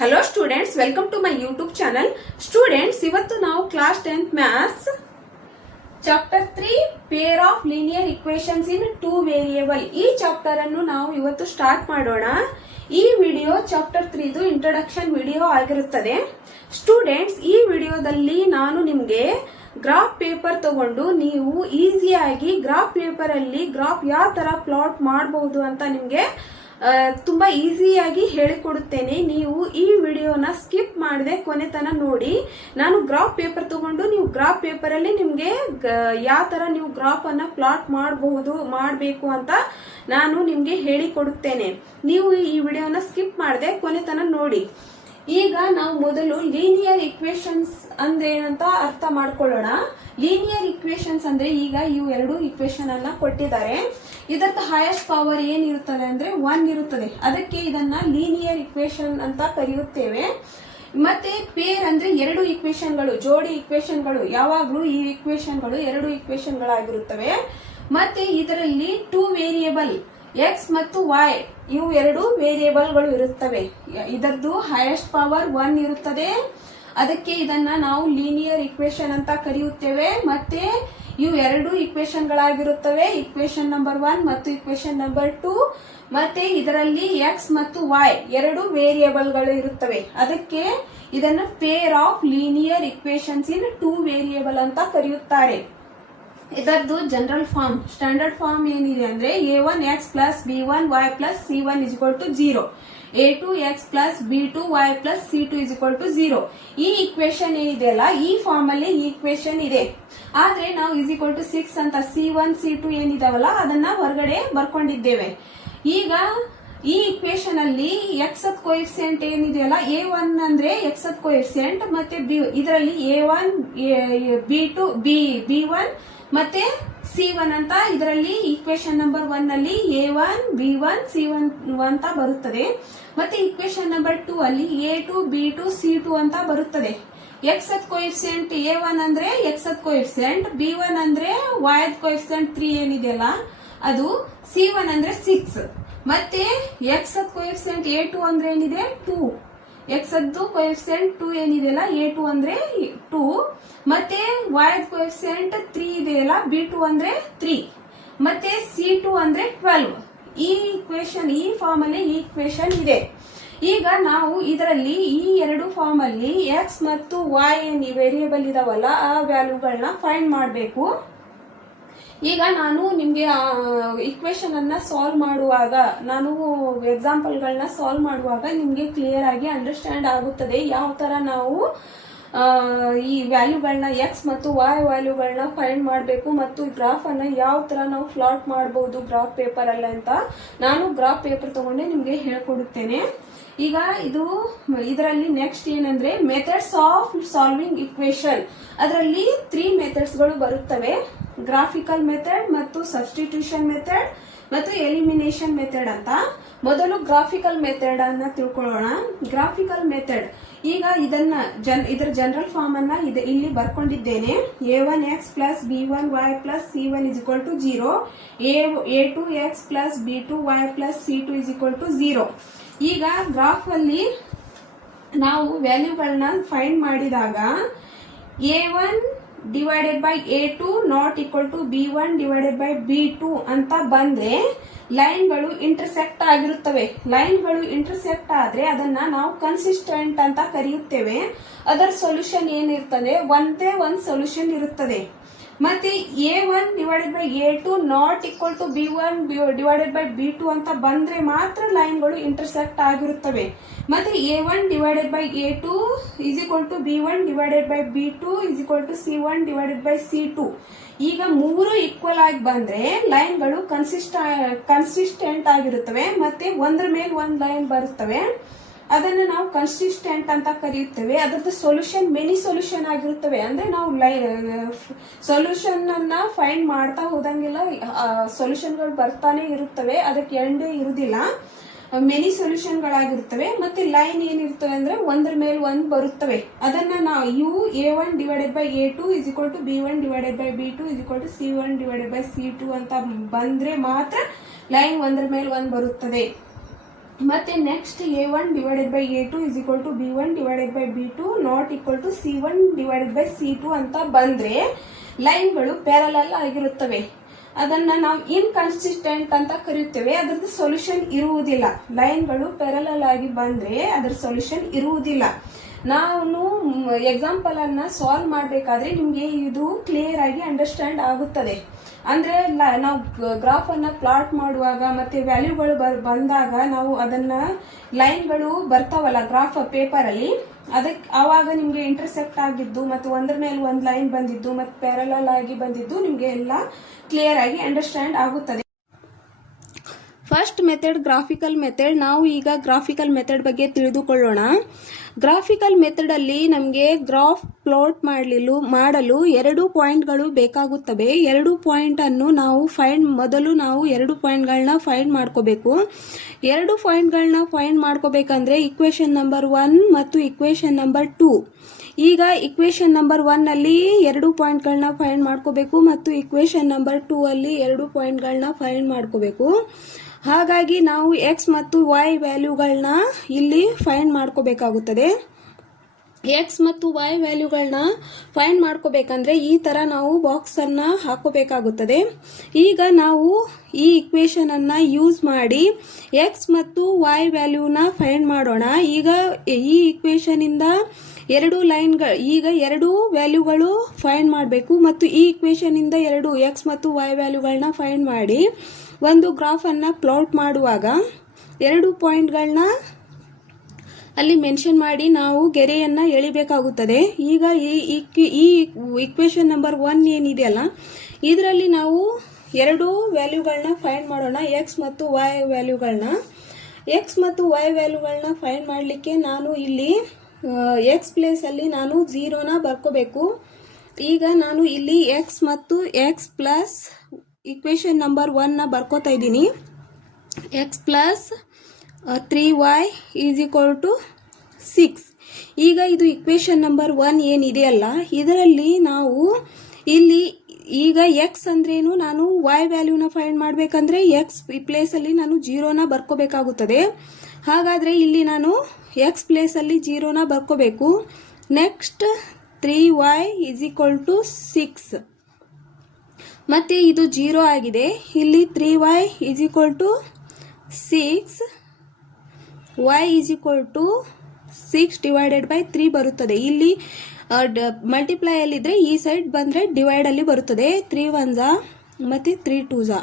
Hello students, welcome to my YouTube channel. Students, ಇವತ್ತು ನಾವು class 10th maths chapter 3 peer of linear equations in 2 variable ಈ chapter ಅನ್ನು ನಾವು ಇವತ್ತು start ಮಾಡೋಣ. ಈ ವಿಡಿಯೋ ಚಾಪ್ಟರ್ 3 ಇಂಟ್ರೊಡಕ್ಷನ್ ವಿಡಿಯೋ ಆಗಿರುತ್ತದೆ. ಸ್ಟೂಡೆಂಟ್ಸ್, ಈ ವಿಡಿಯೋದಲ್ಲಿ ನಾನು ನಿಮಗೆ ಗ್ರಾಫ್ ಪೇಪರ್ ತಗೊಂಡು ನೀವು ಈಸಿಯಾಗಿ ಗ್ರಾಫ್ ಪೇಪರ್ ಅಲ್ಲಿ ಗ್ರಾಫ್ ಯಾವ ತರ ಪ್ಲಾಟ್ ಮಾಡಬಹುದು ಅಂತ ನಿಮಗೆ ತುಂಬಾ ಈಸಿಯಾಗಿ ಹೇಳಿಕೊಡುತ್ತೇನೆ. ನೀವು ಈ ವಿಡಿಯೋನ ಸ್ಕಿಪ್ ಮಾಡದೆ ಕೊನೆ ತನಕ ನೋಡಿ. ನಾನು ಗ್ರಾಫ್ ಪೇಪರ್ ತಗೊಂಡು ನೀವು ಗ್ರಾಫ್ ಪೇಪರ್ ಅಲ್ಲಿ ನಿಮ್ಗೆ ಯಾವ ತರ ನೀವು ಗ್ರಾಫ್ ಅನ್ನ ಪ್ಲಾಟ್ ಮಾಡಬೇಕು ಅಂತ ನಾನು ನಿಮ್ಗೆ ಹೇಳಿಕೊಡುತ್ತೇನೆ. ನೀವು ಈ ವಿಡಿಯೋನ ಸ್ಕಿಪ್ ಮಾಡದೆ ಕೊನೆ ತನಕ ನೋಡಿ. ಈಗ ನಾವು ಮೊದಲು ಲೀನಿಯರ್ ಇಕ್ವೇಶನ್ಸ್ ಅಂದ್ರೆ ಏನಂತ ಅರ್ಥ ಮಾಡ್ಕೊಳ್ಳೋಣ. ಲೀನಿಯರ್ ಇಕ್ವೇಶನ್ಸ್ ಅಂದ್ರೆ ಈಗ ಇವು ಎರಡು ಇಕ್ವೇಶನ್ ಅನ್ನ ಕೊಟ್ಟಿದ್ದಾರೆ. ಇದರ ಹೈಯೆಸ್ಟ್ ಪವರ್ ಏನಿರುತ್ತದೆ ಅಂದ್ರೆ 1 ಇರುತ್ತದೆ. ಅದಕ್ಕೆ ಇದನ್ನ ಲೀನಿಯರ್ ಇಕ್ವೇಶನ್ ಅಂತ ಕರೆಯುತ್ತೇವೆ. ಮತ್ತೆ ಪೇರ್ ಅಂದ್ರೆ ಎರಡು ಇಕ್ವೇಶನ್ಗಳು, ಜೋಡಿ ಇಕ್ವೇಶನ್ಗಳು. ಯಾವಾಗ್ಲೂ ಈ ಇಕ್ವೇಶನ್ಗಳು ಎರಡು ಇಕ್ವೇಶನ್ಗಳಾಗಿರುತ್ತವೆ. ಮತ್ತೆ ಇದರಲ್ಲಿ 2 ವೇರಿಯೇಬಲ್ ಎಕ್ಸ್ ಮತ್ತು ವೈ ಇವು ಎರಡು ವೇರಿಯೇಬಲ್ಗಳು ಇರುತ್ತವೆ. ಇದರದ್ದು ಹೈಯೆಸ್ಟ್ ಪವರ್ 1 ಇರುತ್ತದೆ. ಅದಕ್ಕೆ ಇದನ್ನ ನಾವು ಲೀನಿಯರ್ ಇಕ್ವೇಶನ್ ಅಂತ ಕರೆಯುತ್ತೇವೆ. ಮತ್ತೆ ಇವು ಎರಡು ಇಕ್ವೇಶನ್ ಗಳಾಗಿರುತ್ತವೆ, ಇಕ್ವೇಶನ್ ನಂಬರ್ 1 ಮತ್ತು ಇಕ್ವೇಶನ್ ನಂಬರ್ 2. ಮತ್ತೆ ಇದರಲ್ಲಿ ಎಕ್ಸ್ ಮತ್ತು ವೈ ಎರಡು ವೇರಿಯೇಬಲ್ ಗಳು ಇರುತ್ತವೆ. ಅದಕ್ಕೆ ಇದನ್ನ peer of linear equations in 2 variable ಅಂತ ಕರೆಯುತ್ತಾರೆ. ಇದರದ್ದು ಜನರಲ್ ಫಾರ್ಮ್, ಸ್ಟ್ಯಾಂಡರ್ಡ್ ಫಾರ್ಮ್ ಏನಿದೆ ಅಂದ್ರೆ a1x plus b1y plus c1 0, a2x plus b2y plus c2 0. ಈ ಇಕ್ವೇಶನ್ ಏನಿದೆಯಲ್ಲ ಈ ಫಾರ್ಮ್ ಅಲ್ಲಿ ಈ ಇಕ್ವೇಶನ್ ಇದೆ. ಆದ್ರೆ ನಾವು =6 ಅಂತ c1 c2 ಏನಿದಾವಲ್ಲ ಅದನ್ನ ಹೊರಗಡೆ ಬರ್ಕೊಂಡಿದ್ದೇವೆ. ಈಗ ಈ ಇಕ್ವೇಶನ್ ಅಲ್ಲಿ ಎಕ್ಸ್ ಕೋಎಫಿಷಿಯಂಟ್ ಏನಿದೆಯಲ್ಲ a1 ಅಂದ್ರೆ ಎಕ್ಸ್ ಕೋಎಫಿಷಿಯಂಟ್, ಮತ್ತೆ ಇದರಲ್ಲಿ a1 b2 b1 ಮತ್ತೆ c1 ಅಂತ ಇದರಲ್ಲಿ ಇಕ್ವೇಶನ್ ನಂಬರ್ 1 ಅಲ್ಲಿ a1 b1 c1 ಅಂತ ಬರುತ್ತದೆ. ಮತ್ತೆ ಇಕ್ವೇಶನ್ ನಂಬರ್ 2 ಅಲ್ಲಿ a2 b2 c2 ಅಂತ ಬರುತ್ತದೆ. ಎಕ್ಸ್ ಕೋಎಫಿಷಿಯಂಟ್ a1 ಅಂದ್ರೆ ಎಕ್ಸ್ ಕೋಎಫಿಷಿಯಂಟ್, b1 ಅಂದ್ರೆ y ಕೋಎಫಿಷಿಯಂಟ್ 3 ಏನಿದೆಯಲ್ಲ ಅದು, c1 ಅಂದ್ರೆ 6. ಮತ್ತೆ ಎಕ್ಸ್ ಕೋಎಫಿಷಿಯಂಟ್ a2 ಅಂದ್ರೆ ಏನಿದೆ 2, ಎಕ್ಸ್ ಕೋಎಫಿಷಿಯಂಟ್ 2 ಏನಿದೆಯಲ್ಲ a2 ಅಂದ್ರೆ 2, ಮತ್ತೆ y ಕೋಎಫಿಷಿಯಂಟ್ 3 ಇದೆಯಲ್ಲ b2 ಅಂದ್ರೆ 3, ಮತ್ತೆ c2 ಅಂದ್ರೆ 12. ಈ ಇಕ್ವೇಶನ್ ಈ ಫಾರ್ಮ್ ಅಲ್ಲಿ ಈ ಇಕ್ವೇಶನ್ ಇದೆ. ಈಗ ನಾವು ಇದರಲ್ಲಿ ಈ ಎರಡು ಫಾರ್ಮ್ ಅಲ್ಲಿ ಎಕ್ಸ್ ಮತ್ತು y ಏನ್ ವೇರಿಯೇಬಲ್ ಇದಾವಲ್ಲ ಆ ವ್ಯಾಲ್ಯೂಗಳನ್ನ ಫೈಂಡ್ ಮಾಡಬೇಕು. ಈಗ ನಾನು ನಿಮ್ಗೆ ಇಕ್ವೇಶನ್ ಅನ್ನ ಸಾಲ್ವ್ ಮಾಡುವಾಗ, ನಾನು ಎಕ್ಸಾಂಪಲ್ ಗಳನ್ನ ಸಾಲ್ವ್ ಮಾಡುವಾಗ ನಿಮ್ಗೆ ಕ್ಲಿಯರ್ ಆಗಿ ಅಂಡರ್ಸ್ಟ್ಯಾಂಡ್ ಆಗುತ್ತದೆ ಯಾವ ತರ ನಾವು ಈ ವ್ಯಾಲ್ಯೂಗಳನ್ನ ಎಕ್ಸ್ ಮತ್ತು ವೈ ವ್ಯಾಲ್ಯೂಗಳನ್ನ ಫೈಂಡ್ ಮಾಡಬೇಕು ಮತ್ತು ಗ್ರಾಫ್ ಅನ್ನ ಯಾವ ತರ ನಾವು ಪ್ಲಾಟ್ ಮಾಡಬಹುದು ಗ್ರಾಫ್ ಪೇಪರ್ ಅಲ್ಲ ಅಂತ ನಾನು ಗ್ರಾಫ್ ಪೇಪರ್ ತಗೊಂಡೆ ನಿಮ್ಗೆ ಹೇಳ್ಕೊಡುತ್ತೇನೆ. ಈಗ ಇದರಲ್ಲಿ ನೆಕ್ಸ್ಟ್ ಏನಂದ್ರೆ ಮೆಥಡ್ಸ್ ಆಫ್ ಸಾಲ್ವಿಂಗ್ ಇಕ್ವೇಶನ್. ಅದರಲ್ಲಿ 3 ಮೆಥಡ್ಸ್ ಗಳು ಬರುತ್ತವೆ, ಗ್ರಾಫಿಕಲ್ ಮೆಥಡ್ ಮತ್ತು ಸಬ್ಸ್ಟಿಟ್ಯೂಷನ್ ಮೆಥಡ್ ಮತ್ತು ಎಲಿಮಿನೇಷನ್ ಮೆಥಡ್ ಅಂತ. ಮೊದಲು ಗ್ರಾಫಿಕಲ್ ಮೆಥಡ್ ಅನ್ನ ತಿಳ್ಕೊಳ್ಳೋಣ. ಗ್ರಾಫಿಕಲ್ ಮೆಥಡ್, ಈಗ ಇದರ ಜನರಲ್ ಫಾರ್ಮ್ ಅನ್ನ ಇಲ್ಲಿ ಬರ್ಕೊಂಡಿದ್ದೇನೆ. a1x plus b1y plus c1 0, a2x plus b2y plus c2 0. ಈಗ ಗ್ರಾಫ್ ಅಲ್ಲಿ ನಾವು ವ್ಯಾಲ್ಯೂಗಳನ್ನ ಫೈಂಡ್ ಮಾಡಿದಾಗ a1 divided by a2 not equal to b1 divided by b2 ಅಂತ ಬಂದ್ರೆ ಲೈನ್ಗಳು ಇಂಟರ್ಸೆಕ್ಟ್ ಆಗಿರುತ್ತವೆ. ಲೈನ್ಗಳು ಇಂಟರ್ಸೆಕ್ಟ್ ಆದ್ರೆ ಅದನ್ನ ನಾವು ಕನ್ಸಿಸ್ಟೆಂಟ್ ಅಂತ ಕರೆಯುತ್ತೇವೆ. ಅದರ ಸೊಲ್ಯೂಷನ್ ಏನಿರ್ತದೆ, ಒಂದೇ ಒಂದು ಸೊಲ್ಯೂಷನ್ ಇರುತ್ತದೆ. ಮತ್ತೆ a1 divided by a2 not equal to b1 divided by b2 ಅಂತ ಬಂದ್ರೆ ಮಾತ್ರ ಲೈನ್ಗಳು ಇಂಟರ್ಸೆಕ್ಟ್ ಆಗಿರುತ್ತವೆ. ಮತ್ತೆ a1 divided by a2 is equal to b1 divided by b2 is equal to c1 divided by c2. ಈಗ 3 equal ಆಗಿ ಬಂದ್ರೆ ಲೈನ್ಗಳು consistent ಆಗಿರುತ್ತವೆ. ಮತ್ತೆ ಒಂದ್ರ ಮೇಲೆ ಒಂದ್ ಲೈನ್ ಬರುತ್ತವೆ, ಅದನ್ನ ನಾವು ಕನ್ಸಿಸ್ಟೆಂಟ್ ಅಂತ ಕರೆಯುತ್ತೇವೆ. ಅದರದ್ದು ಸೊಲ್ಯೂಷನ್ ಮೆನಿ ಸೊಲ್ಯೂಷನ್ ಆಗಿರುತ್ತವೆ. ಅಂದ್ರೆ ನಾವು ಸೊಲ್ಯೂಷನ್ ಅನ್ನ ಫೈಂಡ್ ಮಾಡ್ತಾ ಹೋದಂಗೆಲ್ಲ ಸೊಲ್ಯೂಷನ್ ಗಳು ಬರ್ತಾನೆ ಇರುತ್ತವೆ, ಅದಕ್ಕೆ ಎಂಡೇ ಇರುವುದಿಲ್ಲ. ಮೆನಿ ಸೊಲ್ಯೂಷನ್ ಗಳಾಗಿರುತ್ತವೆ. ಮತ್ತೆ ಲೈನ್ ಏನಿರ್ತವೆ ಅಂದ್ರೆ ಒಂದ್ರ ಮೇಲೆ ಒಂದ್ ಬರುತ್ತವೆ. ಅದನ್ನ ನಾವು a1 divided by a2 is equal to b1 divided by b2 is equal to c1 divided by c2 ಅಂತ ಬಂದ್ರೆ ಮಾತ್ರ ಲೈನ್ ಒಂದ್ರ ಮೇಲೆ ಒಂದ್ ಬರುತ್ತದೆ. ಮತ್ತೆ next a1 divided by a2 is equal to b1 divided by b2 not equal to c1 divided by c2 ಅಂತ ಬಂದ್ರೆ ಲೈನ್ಗಳು ಪ್ಯಾರಲಲ್ ಆಗಿರುತ್ತವೆ. ಅದನ್ನ ನಾವು ಇನ್ಕನ್ಸಿಸ್ಟೆಂಟ್ ಅಂತ ಕರೆಯುತ್ತೇವೆ. ಅದರದ್ದು ಸೊಲ್ಯೂಷನ್ ಇರುವುದಿಲ್ಲ. ಲೈನ್ಗಳು ಪ್ಯಾರಲಲ್ ಆಗಿ ಬಂದ್ರೆ ಅದರ ಸೊಲ್ಯೂಷನ್ ಇರುವುದಿಲ್ಲ. ನಾನು ಎಕ್ಸಾಂಪಲ್ ಅನ್ನ ಸಾಲ್ವ್ ಮಾಡಬೇಕಾದ್ರೆ ನಿಮ್ಗೆ ಇದು ಕ್ಲಿಯರ್ ಆಗಿ ಅಂಡರ್ಸ್ಟ್ಯಾಂಡ್ ಆಗುತ್ತದೆ. ಅಂದ್ರೆ ನಾವು ಗ್ರಾಫ್ ಅನ್ನ ಪ್ಲಾಟ್ ಮಾಡುವಾಗ ಮತ್ತೆ ವ್ಯಾಲ್ಯೂಗಳು ಬಂದಾಗ ನಾವು ಅದನ್ನ ಲೈನ್ಗಳು ಬರ್ತಾವಲ್ಲ ಗ್ರಾಫ್ ಪೇಪರ್ ಅಲ್ಲಿ, ಅದಕ್ಕೆ ಆವಾಗ ನಿಮ್ಗೆ ಇಂಟರ್ಸೆಕ್ಟ್ ಆಗಿದ್ದು ಮತ್ತೆ ಒಂದ್ರ ಮೇಲೆ ಒಂದ್ ಲೈನ್ ಬಂದಿದ್ದು ಮತ್ತೆ ಪ್ಯಾರಲಲ್ ಆಗಿ ಬಂದಿದ್ದು ನಿಮ್ಗೆ ಎಲ್ಲ ಕ್ಲಿಯರ್ ಆಗಿ ಅಂಡರ್ಸ್ಟ್ಯಾಂಡ್ ಆಗುತ್ತದೆ. First method graphical method. ನಾವು ಈಗ ಗ್ರಾಫಿಕಲ್ ಮೆಥಡ್ ಬಗ್ಗೆ ತಿಳಿದುಕೊಳ್ಳೋಣ. ಗ್ರಾಫಿಕಲ್ ಮೆಥಡ್ ಅಲ್ಲಿ ನಮಗೆ ಗ್ರಾಫ್ ಪ್ಲಾಟ್ ಮಾಡಲು 2 ಪಾಯಿಂಟ್ಗಳು ಬೇಕಾಗುತ್ತವೆ. 2 ಪಾಯಿಂಟ್ ಅನ್ನು ನಾವು ಮೊದಲು ನಾವು 2 ಪಾಯಿಂಟ್ಗಳನ್ನ ಫೈಂಡ್ ಮಾಡ್ಕೋಬೇಕು. 2 ಪಾಯಿಂಟ್ಗಳನ್ನ ಫೈಂಡ್ ಮಾಡ್ಕೋಬೇಕಂದ್ರೆ ಇಕ್ವೇಶನ್ ನಂಬರ್ 1 ಮತ್ತು ಇಕ್ವೇಶನ್ ನಂಬರ್ 2. ಈಗ ಇಕ್ವೇಶನ್ ನಂಬರ್ 1 ಅಲ್ಲಿ 2 ಪಾಯಿಂಟ್ಗಳನ್ನ ಫೈಂಡ್ ಮಾಡ್ಕೋಬೇಕು ಮತ್ತು ಇಕ್ವೇಶನ್ ನಂಬರ್ 2 ಅಲ್ಲಿ 2 ಪಾಯಿಂಟ್ಗಳನ್ನ ಫೈಂಡ್ ಮಾಡ್ಕೋಬೇಕು. ಹಾಗಾಗಿ ನಾವು x ಮತ್ತು y ವ್ಯಾಲ್ಯೂಗಳನ್ನ ಇಲ್ಲಿ ಫೈಂಡ್ ಮಾಡ್ಕೋಬೇಕಾಗುತ್ತದೆ. x ಮತ್ತು y ವ್ಯಾಲ್ಯೂಗಳನ್ನ ಫೈಂಡ್ ಮಾಡ್ಕೋಬೇಕಂದ್ರೆ ಈ ತರ ನಾವು ಬಾಕ್ಸ್ ಅನ್ನ ಹಾಕೋಬೇಕಾಗುತ್ತದೆ. ಈಗ ನಾವು ಈ ಇಕ್ವೇಶನ್ ಅನ್ನ ಯೂಸ್ ಮಾಡಿ x ಮತ್ತು y ವ್ಯಾಲ್ಯೂನ ಫೈಂಡ್ ಮಾಡೋಣ. ಈಗ ಈ ಇಕ್ವೇಶನ್ ಇಂದ 2 ಲೈನ್ಗಳು, ಈಗ 2 ವ್ಯಾಲ್ಯೂಗಳು ಫೈಂಡ್ ಮಾಡಬೇಕು ಮತ್ತು ಈ ಇಕ್ವೇಶನ್ ಇಂದ 2 x ಮತ್ತು y ವ್ಯಾಲ್ಯೂಗಳನ್ನ ಫೈಂಡ್ ಮಾಡಿ ಒಂದು ಗ್ರಾಫ್ ಅನ್ನ ಪ್ಲಾಟ್ ಮಾಡುವಾಗ 2 ಪಾಯಿಂಟ್ಗಳನ್ನ ಅಲ್ಲಿ ಮೆನ್ಷನ್ ಮಾಡಿ ನಾವು ಗೆರೆಯನ್ನ ಎಳಿಬೇಕಾಗುತ್ತದೆ. ಈಗ ಈ ಇಕ್ವೇಶನ್ ನಂಬರ್ 1 ಏನಿದೆಯಲ್ಲ ಇದರಲ್ಲಿ ನಾವು 2 ವ್ಯಾಲ್ಯೂಗಳನ್ನ ಫೈಂಡ್ ಮಾಡೋಣ, x ಮತ್ತು y ವ್ಯಾಲ್ಯೂಗಳನ್ನ. x ಮತ್ತು y ವ್ಯಾಲ್ಯೂಗಳನ್ನ ಫೈಂಡ್ ಮಾಡಲಿಕ್ಕೆ ನಾನು ಇಲ್ಲಿ x ಪ್ಲೇಸ್ ಅಲ್ಲಿ ನಾನು 0ನ ಬರ್ಕೋಬೇಕು. ಈಗ ನಾನು ಇಲ್ಲಿ x ಮತ್ತು x ಪ್ಲಸ್ ಇಕ್ವೇಶನ್ ನಂಬರ್ 1 ನ ಬರ್ಕೋತಾ ಇದ್ದೀನಿ. x plus 3y is equal to 6. ಈಗ ಇದು ಇಕ್ವೇಶನ್ ನಂಬರ್ 1 ಏನಿದೆಯಲ್ಲ ಇದರಲ್ಲಿ ನಾವು ಇಲ್ಲಿ ಈಗ x ಅಂದ್ರೇನು, ನಾನು y ವ್ಯಾಲ್ಯೂನ ಫೈಂಡ್ ಮಾಡಬೇಕಂದ್ರೆ x ಪ್ಲೇಸ್ ಅಲ್ಲಿ ನಾನು 0ನ ಬರ್ಕೋಬೇಕಾಗುತ್ತದೆ. ಹಾಗಾದ್ರೆ ಇಲ್ಲಿ ನಾನು x ಪ್ಲೇಸ್ ಅಲ್ಲಿ 0ನ ಬರ್ಕೋಬೇಕು. Next 3y is equal to 6 ಮತ್ತೆ ಇದು 0 ಆಗಿದೆ. ಇಲ್ಲಿ 3y is equal to 6, y is equal to 6 divided by 3 ಬರುತ್ತದೆ. ಇಲ್ಲಿ ಮಲ್ಟಿಪ್ಲೈ ಅಲ್ಲಿದ್ರೆ ಈ ಸೈಡ್ ಬಂದ್ರೆ ಡಿವೈಡ್ ಅಲ್ಲಿ ಬರುತ್ತದೆ. 3 1 ಮತ್ತೆ 3 2